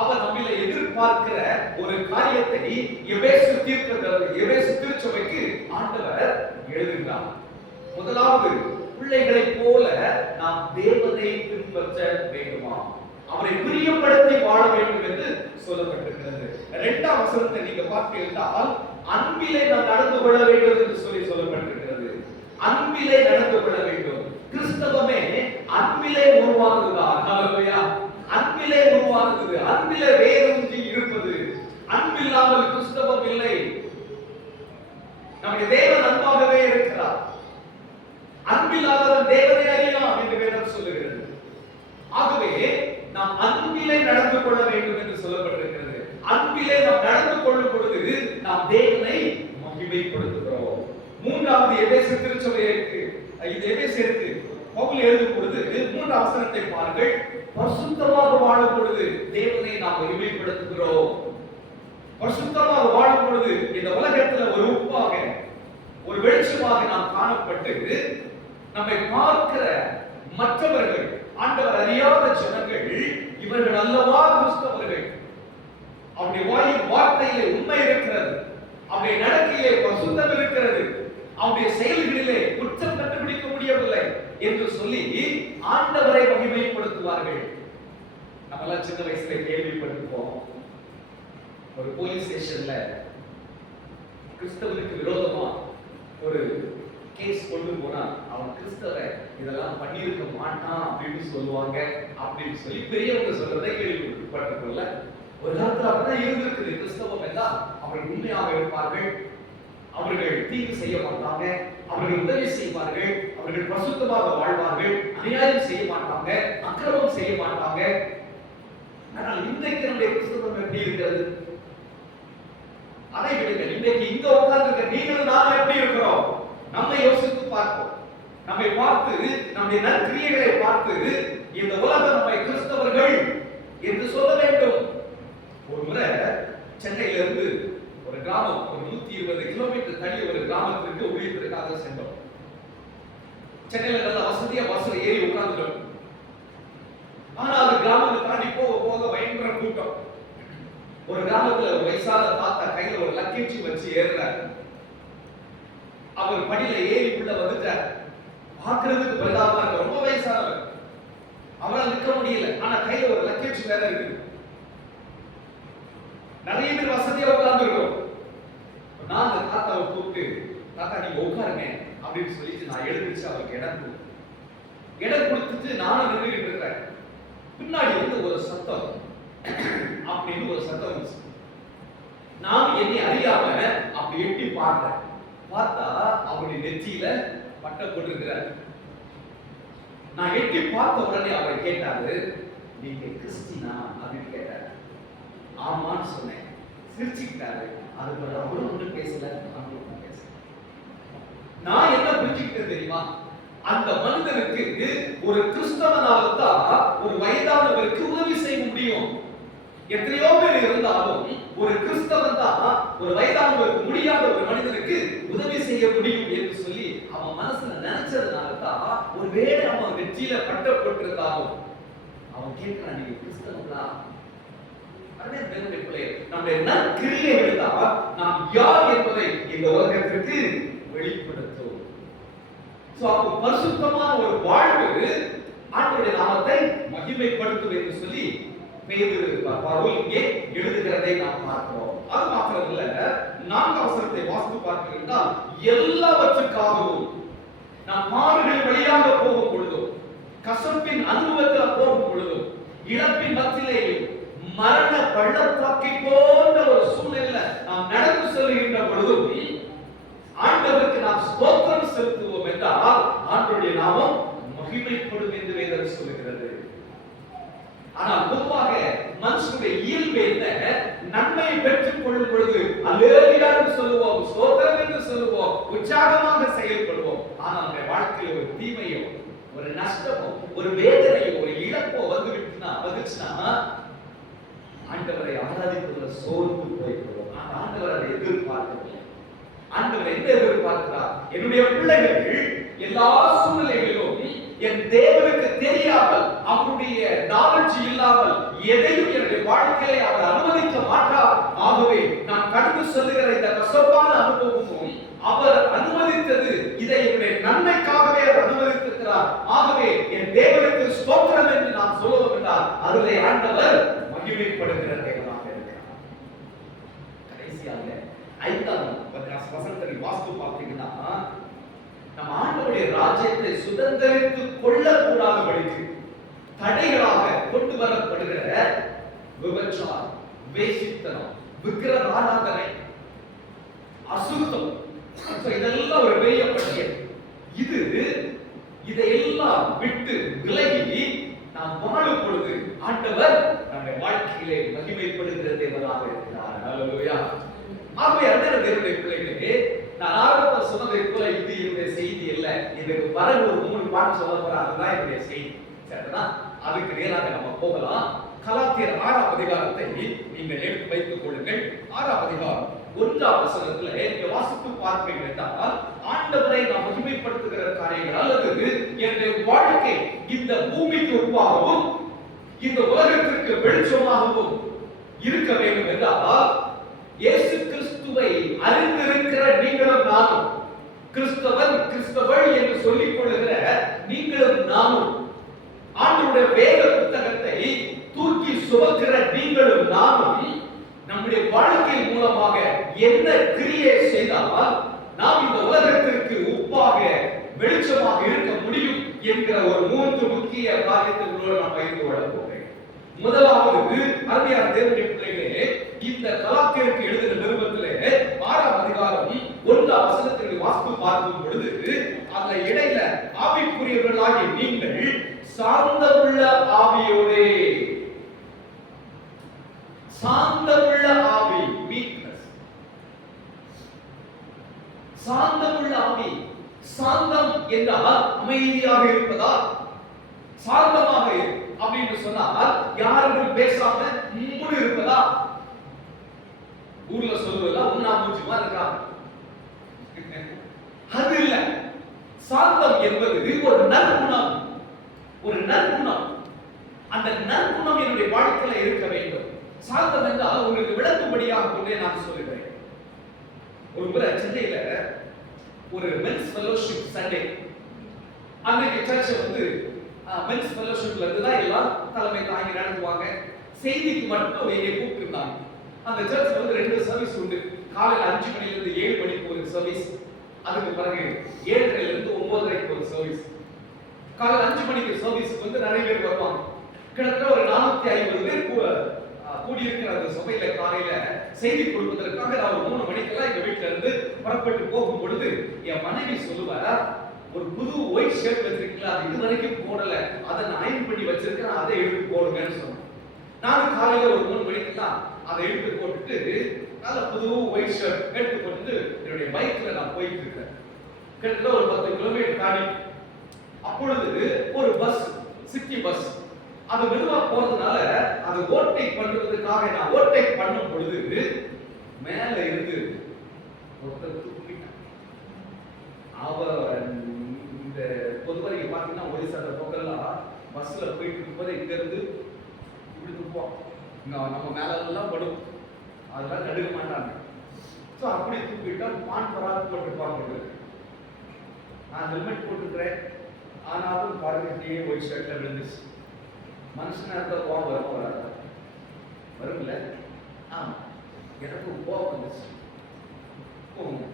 அவர் நம்மில எதிர்பார்க்கிற ஒரு காரியத்தை எபேசு திருச்சபைக்கு ஆண்டவர் எழுதுகிறார். முதலாவது, பிள்ளைகளைப் போல நாம் தேவனை பின்பற்ற வேண்டுமா? அவரை பிரியப்படுத்தி வாழ வேண்டும் என்று சொல்லப்பட்டிருக்கிறது. 2ஆம் வசனத்தை நீங்க பார்த்தீர்கள், அன்பிலே நாம் நடந்து கொள்ள வேண்டும் என்று சொல்லப்பட்டிருக்கிறது. அன்பிலே நடந்து கொள்ள வேண்டும். கிறிஸ்தவமே அன்பிலே உருவானதுதான். ஹல்லேலூயா. அன்பிலே உருவானது, அன்பிலே வேரூன்றி இருப்பது. அன்பில்லாமல் கிறிஸ்தவம் இல்லை. நம்முடைய தேவன் அன்பாகவே இருக்கிறார். அன்பில்லாதவன் தேவனை அறியான் என்று வேதம் சொல்லுகிறது. ஆகவே நாம் அன்பிலே நடந்து கொள்ள வேண்டும் என்று சொல்லப்பட்டிருக்கிறது. அன்பிலே நாம் நடந்து கொள்ளும் பொழுது நாம் தேவனை மகிமைப்படுத்துகிறோம். 3வது எபேசு திருச்சபைக்கு, இது எபேசியருக்கு பவுல் எழுதும் பொழுது 3ஆம் வசனத்தை பாருங்கள். பரிசுத்தமாக வாழும் பொழுது தேவனை நாம் மகிமைப்படுத்துகிறோம். பரிசுத்தமாக வாழும் பொழுது இந்த உலகத்துல ஒரு உப்பாக, ஒரு வெளிச்சமாக நாம் காணப்பட்டு நம்மை பார்க்கிற மற்றவர்கள், ஆண்டவர் அறியாத ஜனங்கள், இவர்கள் அல்லவா கிறிஸ்தவர்கள், அவருடைய வாயின் வார்த்தையிலே உண்மை இருக்கிறது, அவருடைய நடக்கையிலே பரிசுத்தம் இருக்கிறது, அவருடைய செயல்களிலே குற்றம் கண்டுபிடிக்க முடியவில்லை என்று சொல்லி ஆண்டவரை மகிமைப்படுத்துவார்கள். நம்மெல்லாம் சின்ன வயசுல கேள்விப்பட்டிருப்போம், ஒரு போலீஸ் ஸ்டேஷன்ல கிறிஸ்தவனுக்கு விரோதமா ஒரு கேஸ் கொண்டு போனா அவன் கிறிஸ்தவ இதெல்லாம் பண்ணியிருக்க மாட்டான் அப்படின்னு சொல்லுவாங்க அப்படின்னு சொல்லி பெரியவங்க சொல்றதை கேள்விப்பட்டிருக்கோம்ல. ஒரு காலத்துல அப்படிதான் இருந்திருக்குது. கிறிஸ்தவம் எல்லாம் அவர்கள் உண்மையாக இருப்பார்கள், அவர்கள் தீங்கு செய்ய மாட்டாங்க, அவர்கள் உதவி செய்வார்கள், அவர்கள் பரிசுத்தமாக வாழ்வார்கள், அநியாயம் செய்ய மாட்டாங்க, அக்கிரமம் செய்ய மாட்டாங்க. ஆனால் இன்றைக்கு நம்முடைய கிறிஸ்தவம் எப்படி இருக்கிறது? அதை விடுங்கள். இன்றைக்கு இங்க உட்கார்ந்து நீங்கள் நானும் எப்படி இருக்கிறோம்? நம்மை யோசித்து பார்ப்போம். நம்மை பார்த்து, நம்முடைய நற்கிரியைகளை பார்த்து இந்த உலகம் நம்மை கிறிஸ்தவர்கள் என்று சொல்ல வேண்டும். ஒரு முறை சென்னையில இருந்து ஒரு கிராமம், ஒரு 120 கிலோமீட்டர் தள்ளி ஒரு கிராமத்திற்கு ஊழியத்திற்காக சென்றோம். சென்னையில நல்ல வசதியா பஸ்ல ஏறி உட்கார்ந்துட்டோம். ஆனா அது கிராமத்தை தாண்டி போக போக பயங்கர கூட்டம். ஒரு கிராமத்துல ஒரு வயசான தாத்தா கையில ஒரு லக்கேஜ் வச்சு ஏறுறாரு. அவர் படியில ஏறி உள்ள வந்துட்டார். பார்க்கிறதுக்கு பரிதாபமா இருக்கு, ரொம்ப வயசானவர், அவரால் நிற்க முடியல. ஆனா கையில ஒரு லக்கேஜ் வேற இருக்கு. நிறைய பேர் வசதியா உட்கார்ந்துருக்கோம். நான் அந்த தாத்தாவை கூப்பிட்டு, தாத்தா நீங்க உட்காருங்க அப்படின்னு சொல்லிட்டு நான் எழுந்திருச்சு அவருக்கு இடம் கொடுத்துட்டு நானும் நின்றுகிட்டு இருக்கிறேன். பின்னாடி இருந்து ஒரு சத்தம் அப்படின்னு ஒரு சத்தம் வந்துச்சு. நான் என்னை அறியாம அப்படி எட்டி பார்த்தேன். பார்த்தா அவருடைய நெற்றியில பட்டை போட்டிருக்கிறார். நான் எட்டி பார்த்த உடனே அவரை கேட்டாரு, நீங்க கிறிஸ்டினா அப்படின்னு கேட்டாரு. ஆமான்னு சொன்னேன். சிரிச்சுக்கிட்டாரு. அதுக்கு அவரும் ஒன்றும் பேசல, அவரும் பேசல. நான் என்ன புரிஞ்சுக்கிட்டேன் தெரியுமா? அந்த மனிதனுக்கு ஒரு கிறிஸ்தவனால தான் ஒரு வயதானவருக்கு உதவி செய்ய முடியும். எத்தனையோ பேர் இருந்தாலும் ஒரு கிறிஸ்தவன் தான் ஒரு வயதானவருக்கு முடியாத ஒரு மனிதனுக்கு உதவி செய்ய முடியும் என்று சொல்லி அவன் மனசுல நினைச்சதுனால தான் ஒரு வேளை அவன் வெற்றியில பட்டப்பட்டிருந்தாலும் அவன் கேட்கிறான், நீங்க கிறிஸ்தவங்களா? நம்முடைய நற்கிரியைகள் தான் நாம் யார் என்பதை இந்த உலகத்திற்கு வெளிப்படுத்தும். அப்போ பரிசுத்தமான ஒரு வாழ்வு ஆண்டவருடைய நாமத்தை மகிமைப்படுத்தும் என்று சொல்லி பேதுரு பவுல் இங்கே எழுதுகிறதை நாம் பார்க்கிறோம். அது மாத்திரமல்ல, 4 வசனத்தை வாசித்து பார்க்கிறீர்கள், எல்லாவற்றுக்காகவும் நாம் பாடுகள் வழியாக போகும் பொழுதும், கசப்பின் அனுபவத்தில் போகும் பொழுதும், இழப்பின் மத்தியிலேயும் மரண பள்ளத்தாக்கை போன்ற ஒரு சூழ்நிலை நாம் நடந்து செல்கின்ற பொழுதும் ஆண்டவருக்கு நாம் ஸ்தோத்திரம் செலுத்துவோம் என்றால் ஆண்டவருடைய நாமம் மகிமைப்படும் என்று வேதம் சொல்கிறது. ஆனால் பொதுவாக மனுஷனுடைய இயல்பு என்ன? நன்மையை பெற்றுக் கொள்ளும் பொழுது அல்லேலூயா என்று சொல்லுவோம், ஸ்தோத்திரம் என்று சொல்லுவோம், உற்சாகமாக செயல்படுவோம். ஆனால் நம்முடைய வாழ்க்கையில் ஒரு தீமையோ, ஒரு நஷ்டமோ, ஒரு வேதனையோ, ஒரு இழப்போ வந்துச்சுன்னா ஆண்டவரை ஆராதிப்பதில் சோர்ந்து போய்கிறோம். ஆண்டவர் அதை எதிர்பார்க்கவில்லை. ஆண்டவர் என்ன எதிர்பார்க்கிறார்? என்னுடைய பிள்ளைகள் எல்லா சூழ்நிலைகளிலும் என் தேவனுக்கு தெரியாமல், அவருடைய நாலேஜ் இல்லாமல் எதையும் என்னுடைய வாழ்க்கையை அவர் அனுமதிக்க மாட்டார். ஆகவே நான் கடந்து செல்லுகிற இந்த கசப்பான அனுபவமும் அவர் அனுமதித்தது, இதை என்னுடைய நன்மைக்காகவே அவர் அனுமதித்திருக்கிறார். ஆகவே என் தேவனுக்கு ஸ்தோத்திரம் என்று நான் சொல்லுவோம் என்றால் அதிலே ஆண்டவர் மகிமைப்படுகிற தேவனாக இருக்கிறார். கடைசியாக 5ஆம் வசனத்தை வாஸ்து பார்த்தீங்கன்னா, நம் ஆண்டவருடைய ராஜ்யத்தை சுதந்திரித்துக் கொள்ளக்கூடாதபடிக்கு தடைகளாக கொண்டு வரப்படுகிற விபச்சாரம், வேசித்தனம், விக்கிரக ஆராதனை, அசுத்தம், இதெல்லாம் ஒரு பெரிய பட்டியல். இதையெல்லாம் விட்டு விலகி நாம் வாழும் பொழுது ஆண்டவர் நம்முடைய வாழ்க்கையிலே மகிமைப்படுகிற தேவனாக இருக்கிறார். ஹல்லேலூயா. ஆகவே அன்பான தேவனுடைய பிள்ளைகளே, நான் ஆரம்பத்தில் சொன்னதை போல இது என்னுடைய செய்தி அல்ல. இதுக்கு பிறகு ஒரு 3 பாட்டு சொல்ல போறேன். அதுதான் என்னுடைய செய்தி. சரிங்களா? அதுக்கு நேராக நம்ம போகலாம். கலாத்தியர் 6ஆம் அதிகாரத்தை நீங்கள் எடுத்து வைத்துக் கொள்ளுங்கள். 6ஆம் அதிகாரம் 1ஆம் வசனத்துல நீங்க வாசித்து பார்ப்பீர்கள் என்றால், ஆண்டவரை நாம் மகிமைப்படுத்துகிற காரியங்கள் அல்லது என்னுடைய வாழ்க்கை இந்த பூமிக்கு உருவாகவும் இந்த உலகத்திற்கு வெளிச்சமாகவும் இருக்க வேண்டும் என்றால், இயேசு கிறிஸ்துவை அறிந்திருக்கிற நீங்களும் நானும், கிறிஸ்தவன் கிறிஸ்தவள் என்று சொல்லிக் கொள்ளுகிற நீங்களும் நானும், ஆண்டவருடைய வேத புத்தகத்தை தூக்கி சுமக்கிற நீங்களும் நானும் நம்முடைய வாழ்க்கை மூலமாக என்ன கிரியை செய்தால் நாம் இந்த உலகத்திற்கு உப்பாக வெளிச்சமாக இருக்க முடியும் என்கிற ஒரு 3 முக்கிய காரியத்தை நாம் பகிர்ந்து கொள்ள போகிறேன். முதலாவது, அருமையான தேவனுடைய பிள்ளைகளே, இந்த கலாத்தியருக்கு எழுதின நிருபத்திலே 6ஆம் அதிகாரம் 1ஆம் வசனத்தை வாசித்து பார்க்கும் பொழுது, அந்த இடையில ஆவிக்குரியவர்களாகிய நீங்கள் சாந்தமுள்ள ஆவியோடே, சாந்தமுள்ள ஆவி, மீக்னஸ், சாந்தமுள்ள ஆவி. சாந்தம் என்றால் அமைதியாக இருப்பதா, சாந்தமாக அப்படின்னு சொன்னால் யாரும் பேசாம மூடி இருப்பதா? ஊர்ல சொல்லுவதா உண்ணா மூச்சுமா இருக்கா? அது இல்ல. சாந்தம் என்பது ஒரு நற்குணம், ஒரு நற்குணம். அந்த நற்குணம் என்னுடைய வாழ்க்கையில இருக்க வேண்டும். சாந்தம் என்றால் உங்களுக்கு விளக்கும்படியாக கொண்டே நான் சொல்லுகிறேன். ஒரு முறை சென்னையில ஒரு மென்ஸ் ஃபெலோஷிப் சண்டே, அன்னைக்கு சர்ச்சை மென்ஸ் ஃபெலோஷிப்ல இருந்து தான் எல்லாம் தலைமை தாங்கி நடத்துவாங்க. செய்திக்கு மட்டும் என்னை கூப்பிட்டுருந்தாங்க. அந்த சர்ச்ல 2 சர்வீஸ் உண்டு. காலையில் 5 மணிலிருந்து 7 மணிக்கு ஒரு சர்வீஸ், அதுக்கு பிறகு 7:30 இருந்து 9:30 ஒரு சர்வீஸ். காலையில் 5 மணிக்கு சர்வீஸ்க்கு நிறைய பேர் வருவாங்க. கிட்டத்தட்ட ஒரு 450 பேர் கூடியிருக்கிற அந்த சபையில காலையில செய்தி கொடுப்பதற்காக நான் 3 மணிக்கெல்லாம் எங்க வீட்டுல இருந்து புறப்பட்டு போகும் பொழுது என் மனைவி சொல்லுவார், ஒரு புது ஒயிட் ஷர்ட் வச்சிருக்கீங்களா, அது இது வரைக்கும் போடல, அதை நான் அயர்ன் பண்ணி வச்சிருக்கேன், அதை எடுத்து போடுங்கன்னு சொன்னேன். நானும் காலையில ஒரு 3 மணிக்கெல்லாம் அதை எடுத்து போட்டுட்டு நல்ல புது ஒயிட் ஷர்ட் எடுத்து போட்டுட்டு என்னுடைய பைக்ல நான் போயிட்டு இருக்கேன். கிட்டத்தட்ட ஒரு 10 கிலோமீட்டர் தாண்டி அப்பொழுது ஒரு பஸ், சிட்டி பஸ், அது மெதுவா போறதுனால அது ஓவர்டேக் பண்றதுக்காக நான் ஓவர்டேக் பண்ணும் பொழுது மேல இருந்து ஒருத்தர் தூக்கிட்டான். இந்த பொதுவாக நீங்க பாத்தீங்கன்னா ஒடிசா பக்கம்லாம் பஸ்ல போயிட்டு இருக்கும்போது இங்க இருந்து இப்படி துப்போம், நம்ம மேல எல்லாம் படும், அதெல்லாம் நடுக்க மாட்டாங்க. ஸோ அப்படி தூக்கிட்டா பான் பராது போட்டுருப்பாங்க. நான் ஹெல்மெட் போட்டுருக்கிறேன், ஆனாலும் பாருங்கட்டியே ஒயிட் ஷர்ட்ல விழுந்துச்சு. மனுஷனா இருந்தா கோபம் வரும் வராது? வரும்ல. ஆமா, எனக்கும் கோபம் வந்துச்சு.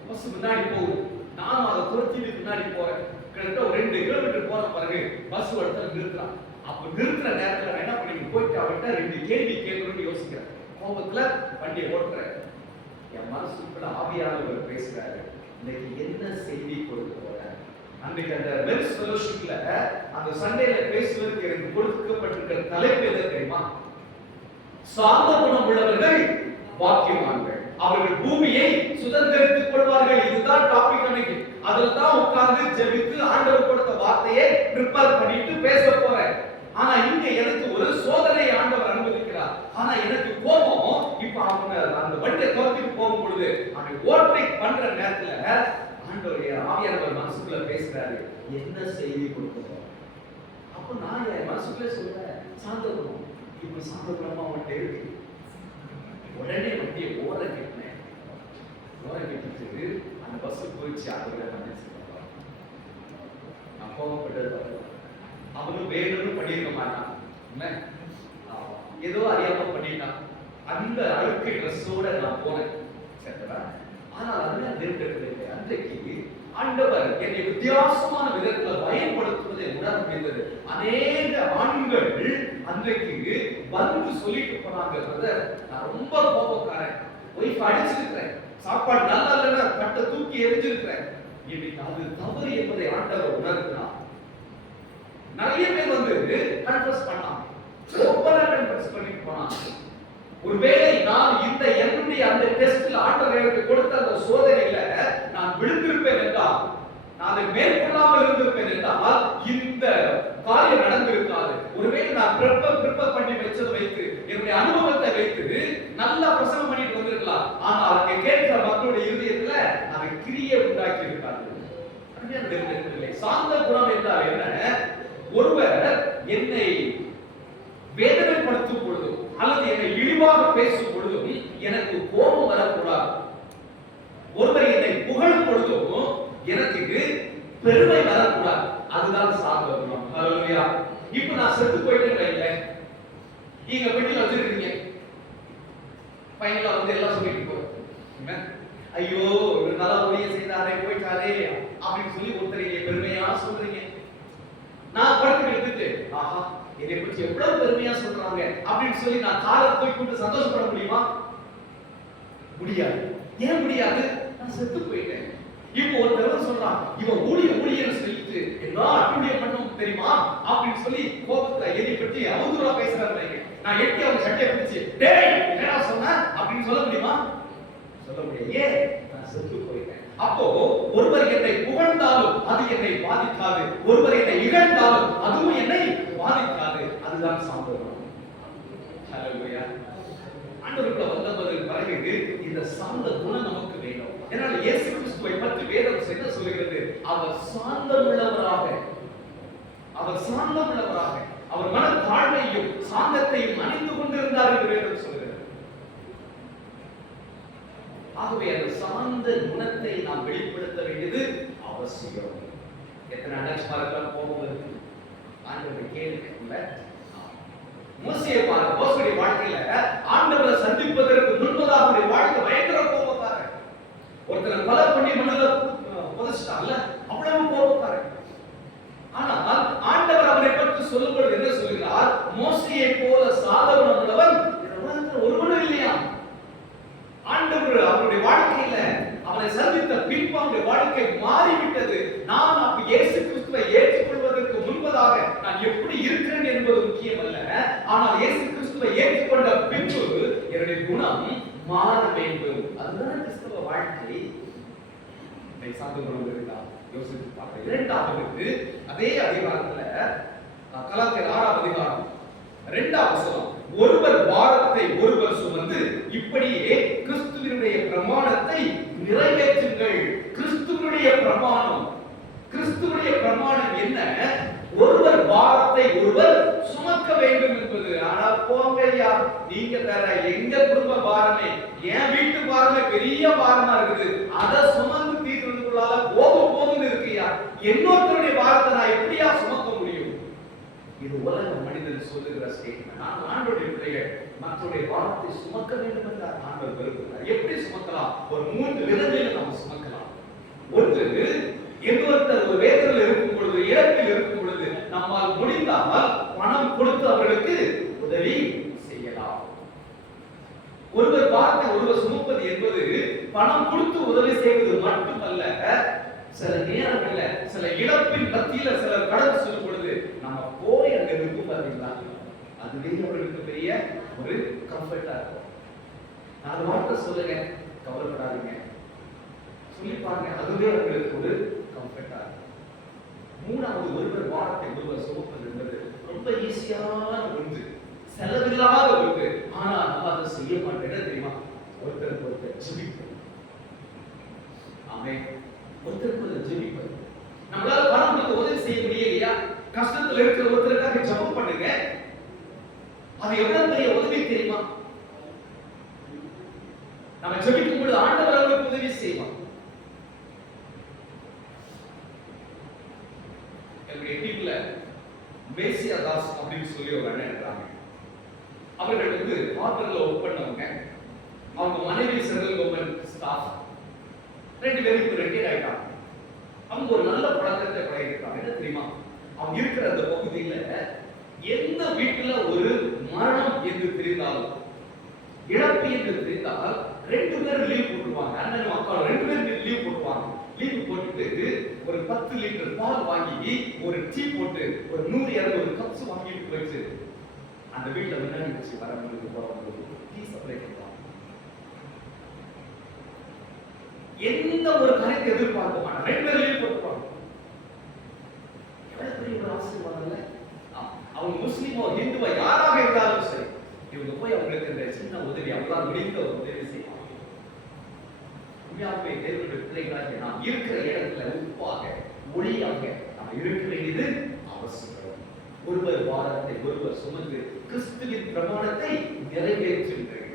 பஸ் முன்னாடி போகுது, நானும் அதை துரத்திட்டு முன்னாடி போறேன். கிட்டத்தட்ட ஒரு 2 கிலோமீட்டர் போற பிறகு பஸ் ஒரு இடத்துல நிறுத்துறான். அப்ப நிறுத்துற நேரத்துல என்ன பண்ணி போயிட்டு அவர்கிட்ட 2 கேள்வி கேட்கணும்னு யோசிக்கிறேன். கோபத்துல வண்டியை ஓட்டுறேன். என் மனசுக்குள்ள ஆவியானவர் பேசுறாரு, இன்னைக்கு என்ன செய்தி கொடுக்க போற? அன்றைக்கு அந்த மென்ஸ் ஃபெலோஷிப்ல அந்த சண்டேல பேசுவதற்கு எனக்கு கொடுக்கப்பட்டிருக்கிற தலைப்பு என்ன தெரியுமா? சாந்த குணம் உள்ளவர்கள் பாக்கியவான்கள், அவர்கள் பூமியை சுதந்திரித்துக் கொள்வார்கள். இதுதான் டாபிக் அன்னைக்கு. அதுல தான் உட்கார்ந்து ஜெபித்து ஆண்டவர் கொடுத்த வார்த்தையை ப்ரிப்பேர் பண்ணிட்டு பேச போறேன். ஆனா இங்க எனக்கு ஒரு சோதனை ஆண்டவர் அனுமதிக்கிறார். ஆனா எனக்கு கோபம். இப்ப அவங்க அந்த வண்டியை துரத்திட்டு போகும் பொழுது அவன் ஓவர்டேக் பண்ற நேரத்துல ஆண்டவருடைய ஆவியானவர் மனசுக்குள்ள பேசுறாரு, என்ன செய்தி கொடுக்க போறோம்? அப்ப நான் என் மனசுக்குள்ள சொல்றேன், சாந்த குணம். இப்ப சாந்த குணமா அவன்கிட்ட இருக்கு. உடனே வண்டியை ஓர கட்டினேன். ஓர கட்டிட்டு அந்த பஸ் போயிடுச்சு. ஆண்டவரை மன்னிச்சு நான் கோபப்பட்டது. அவனும் வேணும்னு பண்ணிருக்க மாட்டான், ஏதோ அறியாம பண்ணிட்டான். அந்த அழுக்கு ட்ரெஸ்ஸோட நான் போனேன். சரிங்களா? ஆனால் அதெல்லாம் நிறுத்தவில்லை. அன்றைக்கு ஆண்டவர் என்னை வித்தியாசமான விதத்துல பயன்படுத்துவதை உணர முடிந்தது. அநேக ஆண்கள் அன்றைக்கு வந்து சொல்லிட்டு போனாங்க, நான் ரொம்ப கோபக்காரன், ஒய்ஃப் அடிச்சிருக்கிறேன், சாப்பாடு நல்லா இல்லைன்னா கட்டை தூக்கி எரிஞ்சிருக்கிறேன். இன்னைக்கு அது தவறு என்பதை ஆண்டவர் உணர்த்தினார். நிறைய பேர் வந்து கன்ஃபஸ் பண்ணாங்க, ஓப்பனா கன்ஃபஸ் பண்ணிட்டு போனாங்க. ஒருவேளை நான் இந்த என்னுடைய அந்த டெஸ்ட்ல ஆண்டவர் எனக்கு கொடுத்த அந்த சோதனையில நான் விழுந்திருப்பேன் என்றால், நான் அதை மேற்கொள்ளாமல் இருந்திருப்பேன் என்றால் இந்த காரியம் நடந்திருக்காது. ஒருவேளை நான் ப்ரிப்பேர் பண்ணி வச்சதை வைத்து என்னுடைய அனுபவத்தை வைத்து நல்லா பிரசங்கம் பண்ணிட்டு வந்திருக்கலாம். ஆனால் அங்கே கேட்கிற மக்களுடைய இருதயத்துல அது கிரியை உண்டாக்கி இருக்காது. சாந்த குணம் என்றால் என்ன? ஒருவர் என்னை வேதனைப்படுத்தும் பொழுதும் அல்லது என்னை இழிவாக பேசும் பொழுதும் எனக்கு கோபம் வரக்கூடாது. ஒருவர் என்னை புகழும் பொழுதும் எனக்கு பெருமை வரக்கூடாது. அதுதான் சாந்த குணம். ஹல்லேலூயா. இப்போ நான் செத்து போயிட்டேன் இல்ல, நீங்க வீட்டுல வச்சிருக்கீங்க, பையன்ல வந்து எல்லாம் சொல்லிட்டு போறேன், ஐயோ ஒரு நல்ல ஊழிய செய்தாரே போயிட்டாரே அப்படின்னு சொல்லி ஒருத்தர் பெருமையா சொல்றீங்க. நான் படத்துக்கு எடுத்துட்டு ஆஹா என்னை பற்றி எவ்வளவு பெருமையா சொல்றாங்க அப்படின்னு சொல்லி நான் காரை போய் கொண்டு சந்தோஷப்பட முடியுமா? முடியாது. ஏன் முடியாது? நான் செத்து போயிட்டேன். இப்போ ஒரு தடவை சொல்றான், இவன் ஊழியன்னு சொல்லிட்டு என்ன அட்டுழியம் பண்ணும் தெரியுமா அப்படின்னு சொல்லி கோபத்துல என்னை பற்றி அவதூறா பேசுறாங்க. நான் எட்டி அவங்க சட்டையை பிடிச்சு டேய் என்னடா சொன்ன அப்படின்னு சொல்ல முடியுமா? சொல்ல முடியாது. ஏன்? நான் செத்து போயிட்டேன். அப்போ ஒருவர் என்னை புகழ்ந்தாலும் அது என்னை பாதிக்காது, ஒருவர் என்னை இகழ்ந்தாலும் அதுவும் என்னை பாதிக்காது. அதுதான் சாந்த குணம். ஹல்லேலூயா. ஆண்டவருக்குள்ள வந்தவர்கள் பிறகு இந்த சாந்த குணம் நமக்கு வேணும். ஏனால் இயேசு கிறிஸ்துவை பற்றி வேதம் என்ன சொல்கிறது? அவர் சாந்தமுள்ளவராக, அவர் சாந்தமுள்ளவராக, அவர் மன தாழ்மையும் சாந்தத்தையும் அணிந்து கொண்டிருந்தார் என்று வேதம் சொல்கிறது. ஆகவே அந்த சாந்த குணத்தை நாம் வெளிப்படுத்த வேண்டியது அவசியம். எத்தனை அலட்சியமாக கோபம் இருக்கு ஆண்டவர் கேட்கல. மோசேயை பாருங்க, மோசேயுடைய வாழ்க்கையில ஆண்டவரை சந்திப்பதற்கு முன்பதாக அவருடைய வாழ்க்கை பயங்கர கோபக்காரன். ஒருத்தரை கொலை பண்ணி மண்ணில புதைச்சிட்டாங்கல்ல, அவ்வளவு கோபக்காரன். ஆனால் ஆண்டவர் அவரை பற்றி சொல்லும்போது என்ன சொல்கிறார்? மோசேயை போல சாந்த குணம் உள்ளவன் உலகத்தில் ஒருவனும் இல்லையா. ஆண்டவர் அவருடைய வாழ்க்கையில அவனை சந்தித்த பின்பு அவருடைய வாழ்க்கை மாறிவிட்டது. நான் அப்ப இயேசு கிறிஸ்துவை ஏற்றுக்கொள்வதற்கு முன்பதாக நான் எப்படி இருக்கிறேன் என்பது முக்கியம் அல்ல, ஆனால் இயேசு கிறிஸ்துவை ஏற்றுக்கொண்ட பின்பு என்னுடைய குணம் மாற வேண்டும். அதுதான் கிறிஸ்தவ வாழ்க்கை. சாந்த குணம் இருந்தா யோசித்து பார்க்க. இரண்டாவது அதே அதிகாரத்துல கலாத்தியர் 6ஆம் அதிகாரம் 2ஆம் வசனம், ஒருவர் பாரத்தை ஒருவர் சுமந்து இப்படியே கிறிஸ்துவினுடைய பிரமாணத்தை நிறைவேற்றுங்கள். கிறிஸ்துவினுடைய பிரமாணம், கிறிஸ்துவினுடைய பிரமாணம் என்ன? ஒருவர் பாரத்தை ஒருவர் சுமக்க வேண்டும் என்பது. ஆனா போங்க ஐயா, நீங்க வேற எங்க குடும்ப பாரமே, என் வீட்டு பாரமே பெரிய பாரமா இருக்குது, அதை சுமந்து தீர்க்கிறதுக்குள்ளால போதும் போதும்னு இருக்குயா. இன்னொருத்தருடைய பாரத்தை நான் எப்படியா உலக மனிதன் சொல்லுகிற ஸ்டேட்மெண்ட். நான் ஆண்டவருடைய பிள்ளைகள் மற்றவருடைய பாரத்தை சுமக்க வேண்டும் என்று ஆண்டவர் விரும்புகிறார். எப்படி சுமக்கலாம்? ஒரு 3 விதங்களில் நாம் சுமக்கலாம். ஒன்று, இன்னொருத்தர் ஒரு வேதனையில் இருக்கும் பொழுது, இழப்பில் இருக்கும் பொழுது நம்மால் முடிந்தால் பணம் கொடுத்து அவர்களுக்கு உதவி செய்யலாம். ஒருவர் பாரத்தை ஒருவர் சுமப்பது என்பது பணம் கொடுத்து உதவி செய்வது மட்டுமல்ல. சில நேரங்கள்ல சில இழப்பின் மத்தியில சிலர் கடந்து செல்லும் பொழுது நம்ம போய் அங்க இருக்கும் பாத்தீங்களா, அதுவே அவர்களுக்கு பெரிய ஒரு கம்ஃபர்ட்டா இருக்கும். நான் வார்த்தை சொல்லுங்க, கவலைப்படாதீங்க, சொல்லி பாருங்க, அதுவே அவர்களுக்கு ஒரு கம்ஃபர்ட்டா இருக்கும். மூணாவது, ஒருவர் வாரத்தை ஒருவர் சுமப்பது என்பது ரொம்ப ஈஸியான ஒன்று, செலவில்லாத ஒன்று. ஆனா நம்ம அதை செய்ய மாட்டேன் தெரியுமா? ஒருத்தருக்கு ஒருத்தர் ஜெபிப்போம். ஆமென். ஒருத்தருக்கு ஒருத்தர் ஜெபிப்போம். நம்மளால பணம் கொடுத்து உதவி செய்ய முடியலையா? கஷ்டத்துல இருக்கிற ஒருத்தருக்காக ஜெபம் பண்ணுங்க. அது எவ்வளவு பெரிய உதவி தெரியுமா? நம்ம ஜெபிக்கும் பொழுது ஆண்டவர் அவருக்கு உதவி செய்வார். என்னுடைய டீம்ல மேசியா தாஸ் அப்படின்னு சொல்லி ஒரு அண்ணன் இருக்காங்க. அவர்கள் வந்து ஹார்பர்ல ஒர்க் பண்ணவங்க. அவங்க மனைவி சென்ட்ரல் கவர்மெண்ட் ஸ்டாஃப். 2 பேரும் இப்போ ரிட்டையர் ஆயிட்டாங்க. அவங்க ஒரு நல்ல பழக்கத்தை பழகிருக்காங்க. என்ன தெரியுமா? அவங்க இருக்கிற அந்த பகுதியில எந்த வீட்டுல ஒரு மரணம் என்று தெரிந்தாலும், இழப்பு என்று தெரிந்தால் 2 பேரும் லீவ் போட்டுருவாங்க. அண்ணன் அக்காவும் 2 பேரும் லீவ் போட்டுருவாங்க. லீவ் போட்டுட்டு ஒரு 10 லிட்டர் பால் வாங்கி ஒரு டீ போட்டு ஒரு 100-200 கப்ஸ் வாங்கிட்டு போயிட்டு அந்த வீட்டுல முன்னாடி வச்சு வரவங்களுக்கு போறவங்களுக்கு டீ சப்ளை பண்ணுவாங்க. எந்த ஒரு கருத்தை எதிர்பார்க்க மாட்டாங்க. 2 பேரும் லீவ் போட்டுருவாங்க. எவ்வளவு பெரிய ஒரு ஆசீர்வாதம் இல்ல? அவங்க முஸ்லிமோ ஹிந்துவோ யாராக இருந்தாலும் சரி, இவங்க போய் அவங்களுக்கு இந்த சின்ன உதவி, அவங்களால் முடிந்த ஒரு உதவி செய்வாங்க. உண்மையாகவே தேவனுடைய பிள்ளைகளாக நாம் இருக்கிற இடத்துல உப்பாக ஒளியாக நாம் இருக்க வேண்டியது அவசியம். ஒருவர் பாரத்தை ஒருவர் சுமந்து கிறிஸ்துவின் பிரமாணத்தை நிறைவேற்றுங்கள்.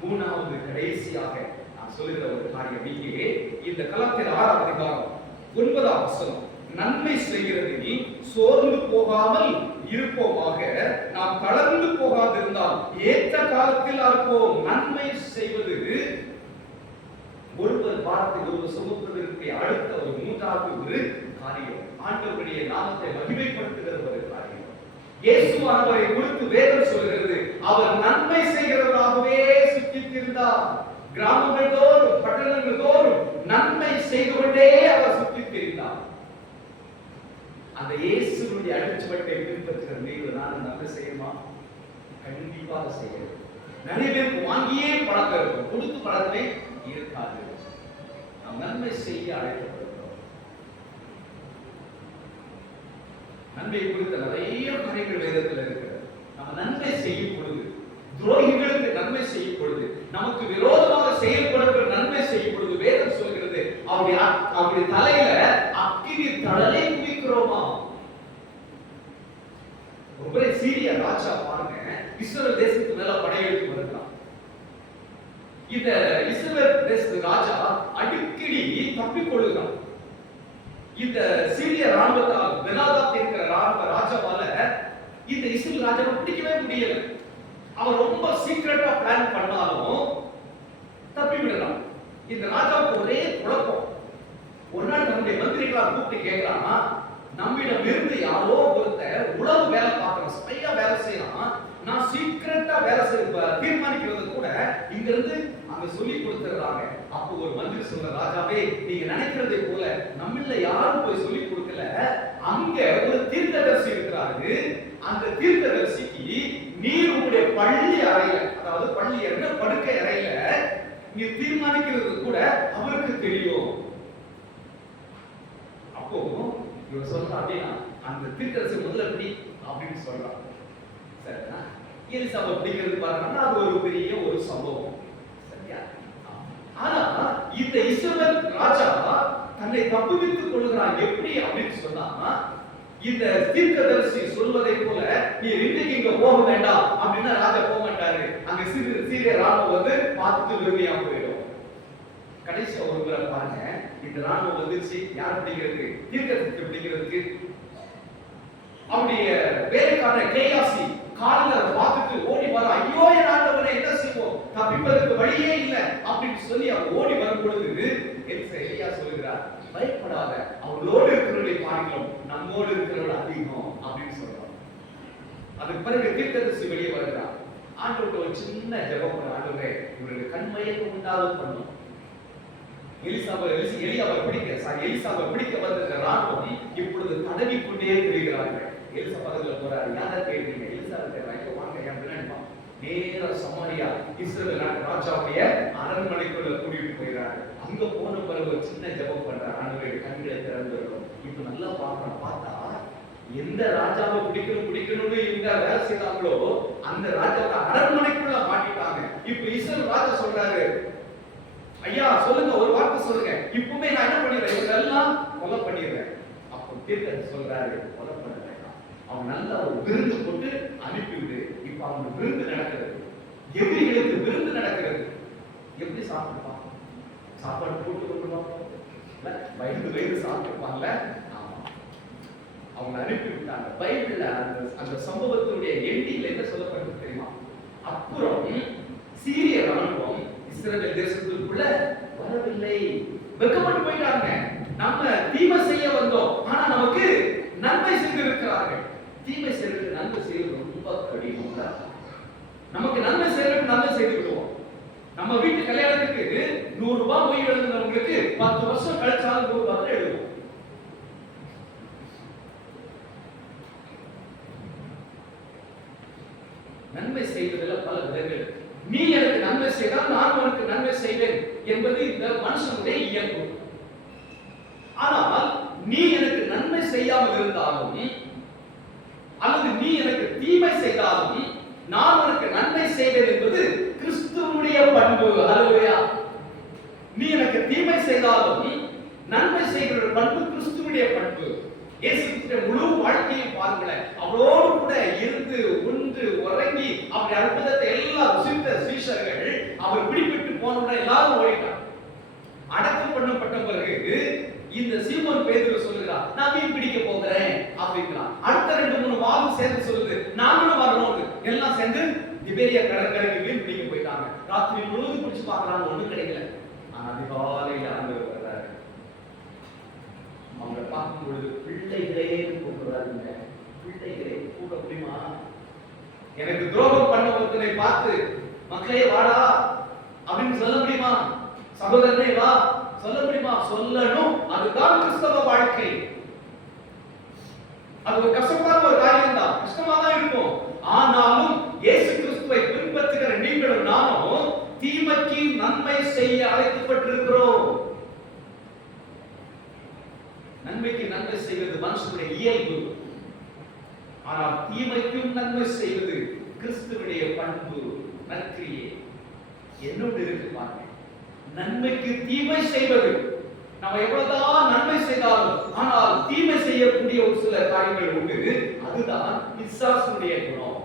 மூணாவது, கடைசியாக நான் சொல்லுகிற ஒரு காரியம் இங்கே இந்த கலாத்தியர் 6ஆம் அதிகாரம் 9ஆம் வசனம், நன்மை செய்கிறதில் சோர்ந்து போகாமல் இருப்போமாக, நாம் தளர்ந்து போகாதிருந்தால் ஏற்ற காலத்தில் அறுப்போம். நன்மை செய்வது ஒருவர் பாரத்தை ஒருவர் சுமப்பதற்கு அடுத்த ஒரு 3வது ஒரு காரியம், ஆண்டவருடைய நாமத்தை மகிமைப்படுத்துகிற ஒரு காரியம். இயேசுவானவரை குறித்து வேதம் சொல்கிறது, அவர் நன்மை செய்கிறவராகவே சுற்றித்திருந்தார். கிராமங்கள் தோறும் பட்டணங்கள் தோறும் நன்மை செய்து கொண்டே அவர் சுற்றித்திருந்தார். அந்த இயேசுவுடைய அடிச்சுவட்டை பின்பற்றுகிற நீங்கள் நான் நன்மை செய்யுமா? கண்டிப்பாக செய்யணும். நிறைய பேருக்கு வாங்கியே பழக்கம் இருக்கும், கொடுத்து பழக்கமே இருக்காது. நாம் நன்மை செய்ய அழைக்கப்படுகிறோம். நன்மை குறித்த நிறைய காரியங்கள் வேதத்தில் இருக்கிறது. நம்ம நன்மை செய்யும் பொழுது, துரோகிகளுக்கு நன்மை செய்யும் பொழுது, நமக்கு விரோதமாக செயல்படுகிற நன்மை செய்யும் பொழுது வேதம் சொல்கிறது, அவருடைய தலையில அக்கினி தழலை குவிக்கிறோமா? ஒரு சீரிய ராஜா பாருங்க, இஸ்ரவேல் தேசத்துக்கு மேல படையெடுத்து வருகிறான். இந்த இஸ்ரவேல் தேசத்து ராஜா அடிக்கடி தப்பிக்கொள்ளுகிறான். இந்த சீரிய ராணுவத்தால் பெனாதாத் என்கிற ராஜாவால இந்த இஸ்ரவேல் ராஜாவை பிடிக்கவே முடியல. அவர் ரொம்ப சீக்கிரட்டா பிளான் பண்ணாலும் தப்பி விடலாம். இந்த ராஜாவுக்கு ஒரே குழப்பம். ஒரு நாள் நம்முடைய மந்திரிகளா கூப்பிட்டு கேட்கலாம், நம்மிடம் இருந்து யாரோ ஒருத்தர் உளவு வேலை பார்க்கணும், ஸ்பையா வேலை செய்யலாம், நான் சீக்கிரட்டா வேலை செய்ய தீர்மானிக்கிறது கூட இங்க இருந்து அங்க சொல்லி கொடுத்துறாங்க. அப்போ ஒரு மந்திரி சொல்ற, ராஜாவே நீங்க நினைக்கிறதை போல நம்மள யாரும் போய் சொல்லி கொடுக்கல, அங்க ஒரு தீர்க்கதரிசி இருக்கிறாரு, அந்த தீர்க்கதரிசிக்கு நீர் உங்களுடைய பள்ளி அறையில, அதாவது பள்ளி என்ன படுக்கை அறையில நீ தீர்மானிக்கிறது கூட அவருக்கு தெரியும். அப்போ இவர் சொல்றா, அப்படின்னா அந்த தீர்க்கதரிசி முதல்ல எப்படி அப்படின்னு சொல்றான். சரியா? எலிசாவை பிடிக்கிறது பாருங்கன்னா அது ஒரு பெரிய ஒரு சம்பவம். சரியா? ஆனா இந்த இஸ்ரவேல் ராஜா தன்னை தப்புவித்துக் கொள்கிறான். எப்படி அப்படின்னு சொன்னா, இந்த தீர்க்கதரிசி சொல்வதை போல நீ இன்னைக்கு இங்க போக வேண்டாம் அப்படின்னா ராஜா போக மாட்டாரு. அங்க சீரிய ராணுவம் வந்து பார்த்துட்டு விரும்பியா போயிடும். கடைசி ஒரு முறை பாருங்க, இந்த ராணுவம் வந்துச்சு யார் பிடிக்கிறதுக்கு? தீர்க்கதரிசி பிடிக்கிறதுக்கு. அவருடைய வேலைக்காரர் கேயாசி காலையில பார்த்துட்டு ஓடி வர, ஐயோ என் ஆண்டவரே என்ன செய்வோம், தப்பிப்பதற்கு வழியே இல்லை அப்படின்னு சொல்லி அவர் ஓடி வரும் பொழுது எலியா சொல்லுகிறார், பயப்படாத, அவங்களோடு இருக்கிறவர்களை பார்க்கிறோம், நம்மோடு இருக்கிறவர்கள் அதிகம் அப்படின்னு சொல்றார். அதுக்கு பிறகு தீர்க்கதரிசி வெளியே வருகிறார். ஆண்டவர்கிட்ட ஒரு சின்ன ஜெபம், ஆண்டவரே இவருடைய கண்மயக்கம் உண்டாக பண்ணும். எலிசாவை பிடிக்க வந்த ராணுவம் இப்பொழுது தடவி கொண்டே இருக்கிறார்கள். எலிசா பக்கத்துல போறாரு, யாரை கேட்கிறீங்க? எலிசாவை கேட்கிறாங்க, வாங்க என் பின்னாடி. நேர சமாரியா இஸ்ரவேல் ராஜாவுடைய அரண்மனைக்குள்ள கூட்டிட்டு போயிறாரு. அங்க போன பிறகு ஒரு சின்ன ஜெபம் பண்றாரு, ஆண்டவரே கண்களை திறந்துடும். இப்ப நல்லா பாக்குறோம், பார்த்தா எந்த ராஜாவை பிடிக்கணும்னு இந்த வேலை செய்தாங்களோ அந்த ராஜாவை அரண்மனைக்குள்ள மாட்டிட்டாங்க. இப்ப இஸ்ரவேல் ராஜா சொல்றாரு, ஐயா சொல்லுங்க, ஒரு வார்த்தை சொல்லுங்க, இப்பவுமே நான் என்ன பண்ணிடுறேன், இதெல்லாம் கொலை பண்ணிடுறேன். அப்போ தீர்க்கதரிசி சொல்றாரு, கொலை பண்ண வேண்டாம், அவன் நல்லா ஒரு விருந்து போட்டு அனுப்பிவிடு. இப்ப அவனுக்கு விருந்து நடக்கிறது, எதிரிகளுக்கு விருந்து நடக்கிறது. எப்படி சாப்பிட்டுப்பான்? சாப்பாடு போட்டு கொண்டுவாங்க, வயிறு சாப்பிட்டுப்பாங்கல்ல. அவங்க அனுப்பி விட்டாங்க. பைபிள்ல அந்த சம்பவத்தினுடைய எண்டிங்ல என்ன சொல்லப்படுது தெரியுமா? அப்புறம் சீரிய ராணுவம் இஸ்ரவேல் தேசத்துக்குள்ள வரவில்லை, வெட்கப்பட்டு போயிட்டாங்க. நம்ம தீமை செய்ய வந்தோம், ஆனா நமக்கு நன்மை செய்திருக்கிறார்கள். தீமை செய்யறதுக்கு நன்மை செய்வது ரொம்ப கடினம். நமக்கு நன்மை செய்யறதுக்கு நன்மை செய்து விடுவோம். நம்ம வீட்டு கல்யாணத்துக்கு 100 ரூபாய் மொய் எழுதுனவங்களுக்கு 10 வருஷம் கழிச்சாலும் 100 ரூபாய் எழுதுவோம். நன்மை செய்வதில் பல விதங்கள். நீ எனக்கு நன்மை செய்தால் நான் உனக்கு நன்மை செய்வேன் என்பது இந்த மனுஷனுடைய இயல்பு. ஆனால் நீ எனக்கு நன்மை செய்யாமல் இருந்தாலும் அல்லது நீ எனக்கு தீமை செய்தாலும் நான் உனக்கு நன்மை செய்வேன் என்பது கிறிஸ்துவுடைய பண்பு. அல்லேலூயா. நீ எனக்கு தீமை செய்தாலும் நன்மை செய்கிற பண்பு கிறிஸ்துவுடைய பண்பு. இயேசுவின் முழு வாழ்க்கையை பாருங்களேன், அவரோடு கூட இருந்து உண்டு உறங்கி அவருடைய அற்புதத்தை எல்லாம் ருசித்த சீஷர்கள் அவர் பிடிபட்டு போனவுடன் எல்லாரும் ஓடிட்டாங்க. அடக்கம் பண்ணப்பட்ட பிறகு இந்த சீமோன் பேதுரு சொல்லுகிறார், நான் மீன் பிடிக்க போகிறேன் அப்படிங்கிறான். அடுத்த 2-3 வாரம் சேர்ந்து சொல்லுது, நாங்களும் வரணும். எல்லாம் சேர்ந்து திபேரியா கடற்கரைக்கு மீன் பிடிக்க போயிட்டாங்க. ராத்திரி முழுவதும் பிடிச்சு பார்க்கறாங்க, ஒண்ணும் கிடைக்கல. ஆனா அதிகாலையில் ஆண்டவர் வர்றாரு. அவங்க பார்க்கும் பொழுது பிள்ளைகளே கூப்பிடுறாருங்க. பிள்ளைகளே கூப்பிட முடியுமா? எனக்கு துரோகம் பண்ண ஒருத்தனை பார்த்து மக்களே வாடா அப்படின்னு சொல்ல முடியுமா? சகோதரனே வா சொல்ல முடியுமா? சொல்லணும். அதுதான் கிறிஸ்தவ வாழ்க்கை. அது ஒரு கஷ்டமான ஒரு காரியம் தான், கஷ்டமா தான் இருக்கும். ஆனாலும் இயேசு கிறிஸ்துவை பின்பற்றுகிற நீங்களும் நானும் தீமைக்கு நன்மை செய்ய அழைக்கப்பட்டிருக்கிறோம். நன்மைக்கு நன்மை செய்வது மனுஷனுடைய இயல்பு. ஆனால் தீமைக்கும் நன்மை செய்வது கிறிஸ்துவுடைய பண்பு, நற்கிரியை. என்னோடு இருக்கு பாருங்க, நன்மைக்கு தீமை செய்வது. நம்ம எவ்வளவுதான் நன்மை செய்தாலும் ஆனால் தீமை செய்யக்கூடிய ஒரு சில காரியங்கள் உண்டு. அதுதான் பிசாசுடைய குணம்.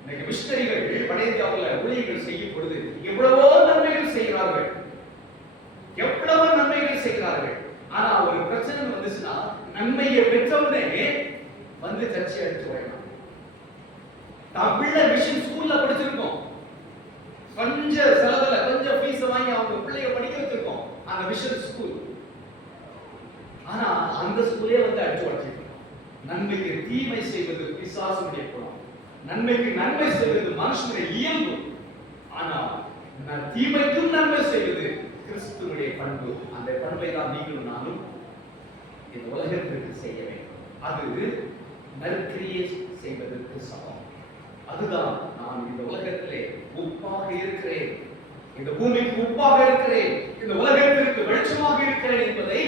இன்னைக்கு மிஷனரிகள் வடஇந்தியாவில் ஊழியர்கள் செய்யும் பொழுது எவ்வளவோ நன்மைகள் செய்கிறார்கள், எவ்வளவு நன்மைகள் செய்கிறார்கள். ஆனா ஒரு பிரச்சனை வந்துச்சுன்னா நன்மையை பெற்றவுடனே வந்து சர்ச்சை அடிச்சு போயிடலாம். தமிழ்ல மிஷன் ஸ்கூல்ல படிச்சிருக்கோம், கொஞ்சம் செலவுல கொஞ்சம் ஃபீஸ் வாங்கி அவங்க பிள்ளைய படிக்க வச்சிருக்கோம் அந்த மிஷன் ஸ்கூல். ஆனா அந்த ஸ்கூலே வந்து அடிச்சு உடைச்சிருக்கோம். நன்மைக்கு தீமை செய்வது பிசாசுடைய குணம், நன்மைக்கு நன்மை செய்வது மனுஷனுடைய இயல்பு. ஆனா தீமைக்கும் நன்மை செய்வது கிறிஸ்துவுடைய பண்பு. அந்த பண்பை தான் நீங்களும் நானும் இந்த உலகத்திற்கு செய்ய வேண்டும். அது நற்கிரியை செய்வதற்கு சமம். அதுதான் நான் இந்த உலகத்திலே உப்பாக இருக்கிறேன், இந்த பூமிக்கு உப்பாக இருக்கிறேன், இந்த உலகத்திற்கு வெளிச்சமாக இருக்கிறேன் என்பதை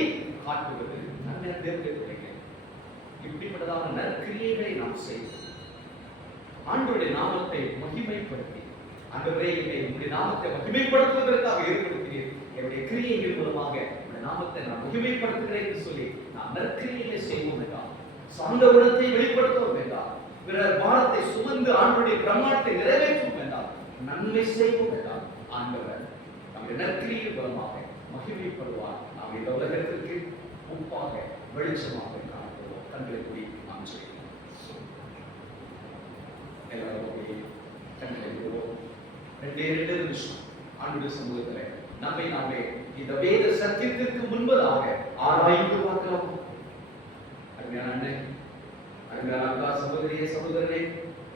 காட்டுவது. நான் தேர்ந்தெடுக்கிறேன். இப்படிப்பட்டதான நற்கிரியைகளை நாம் செய்வோம். ஆண்டவருடைய நாமத்தை மகிமைப்படுத்தி, ஆண்டவரே என்னை உங்களுடைய நாமத்தை மகிமைப்படுத்துவதற்காக ஏற்படுத்தினீர், என்னுடைய கிரியைகள் மூலமாக உங்களுடைய நாமத்தை நான் மகிமைப்படுத்துகிறேன் என்று சொல்லி நான் நற்கிரியைகளை செய்வோம் என்றால், சார்ந்த குணத்தை வெளிப்படுத்துவோம் என்றால், பிறர் பாரத்தை சுமந்து ஆண்டவருடைய பிரமாணத்தை நிறைவேற்றும் என்றால், நன்மை செய்வோம் என்றால், ஆண்டவர் நம்முடைய நற்கிரியைகள் மூலமாக மகிமைப்படுவார். நாம் இந்த உலகத்திற்கு உப்பாக வெளிச்சமாக காணப்படுவோம். கண்களை கூடி நாம் செய்வோம். ஆண்டுடைய சமூகத்தில் நம்மை நாமே இந்த வேத சத்தியத்திற்கு முன்பதாக ஆராய்ந்து பார்க்கலாம். அருமையான அண்ணன், அருமையான அக்கா, சகோதரியே, சகோதரனே,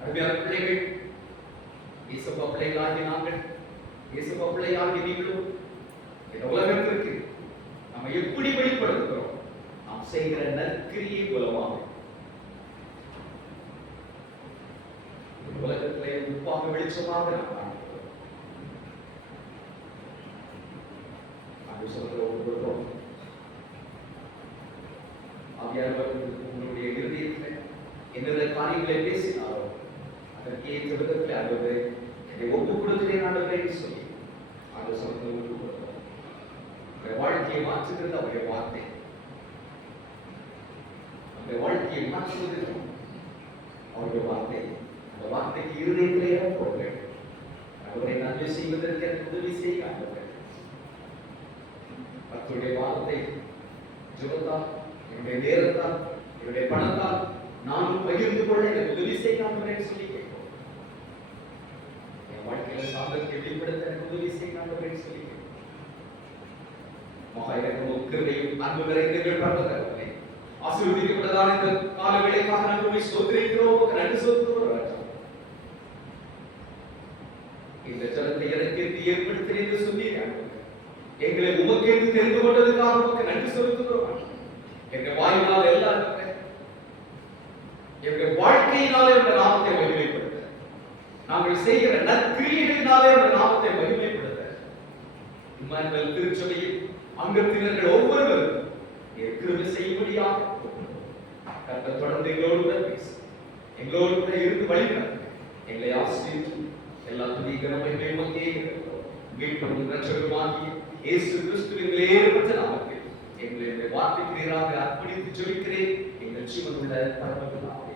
அருமையான பிள்ளைகள், இயேசுப்பா பிள்ளைகளாகி நாங்கள், இயேசுப்பா பிள்ளையாகி நீங்களும் இந்த உலகத்திற்கு நம்ம எப்படி வெளிப்படுத்துகிறோம்? நாம் செய்கிற நற்கிரியை மூலமாக. உலகத்திலே உப்பாக வெளிச்சமாக நாம் காண்கிறோம். அது சொல்கிற ஒவ்வொருவரும் ஆவியானவர் உங்களுடைய இருதயத்தில் என்னென்ன காரியங்களை பேசினாரோ அதற்கு ஏற்ற விதத்தில் ஆண்டவரே என்னை ஒப்புக் கொடுக்கிறேன் ஆண்டவரே சொல்லி அது சொல்றது ஒப்புக் கொடுக்கிறோம். உங்களுடைய வாழ்க்கையை மாற்றுகிறது அவருடைய வார்த்தை. அந்த வாழ்க்கையை மாற்றுவது அவருடைய வார்த்தை. அந்த வார்த்தைக்கு இருதயத்திலேயே போக வேண்டும். அவரை நன்மை செய்வதற்கு எனக்கு உதவி செய்ய ஆண்டவரே. கர்த்தருடைய வார்த்தை ஜெபத்தால், என்னுடைய நேரத்தால், என்னுடைய பணத்தால் நானும் பகிர்ந்து கொள்ள எனக்கு உதவி செய்ய ஆண்டவரே சொல்லி கேட்போம். என் வாழ்க்கையில சாந்தத்தை வெளிப்படுத்த எனக்கு உதவி செய்ய ஆண்டவரே சொல்லி கேட்போம். மகா இரக்கமும் கிருபையும் அன்பு நிறைந்த எங்கள் பரமதகப்பனே, ஆசீர்வதிக்கப்பட்டதான இந்த கால வேளைக்காக நாங்கள் உம்மை ஸ்தோத்திரிக்கிறோம், நன்றி சொல்கிறோம் ராஜா. இந்த ஜனத்தை எனக்கு ஏற்படுத்தினேன் என்று சொன்னீர் ஆண்டவரே. எங்களை உமக்கென்று தெரிந்து கொண்டதுக்காக உமக்கு நன்றி செலுத்துகிறோம். எங்கள் வாயினால் எல்லாம் எங்கள் வாழ்க்கையினாலே உங்க நாமத்தை மகிமைப்படுத்த, நாங்கள் செய்கிற நற்கிரியைகளினாலே உங்க நாமத்தை மகிமைப்படுத்த, இம்மானுவேல் திருச்சபையில் அங்கத்தினர்கள் ஒவ்வொருவரும் கிருபை செய்யும்படியாக கர்த்தர் தொடர்ந்து எங்களோடு கூட பேசு, எங்களோடு கூட இருந்து வழிநடத்த, எங்களை ஆசீர்வதித்து எல்லா துதி கனமை மகிமையுமே மீட்பும் ரட்சகருமாகிய இயேசு கிறிஸ்துவின் ஏற்பட்ட நாமத்தில் எங்களை வார்த்தைக்கு நேராக அர்ப்பணித்து ஜெபிக்கிறேன். எங்கள் ஜீவனுள்ள பரமபிதாவே.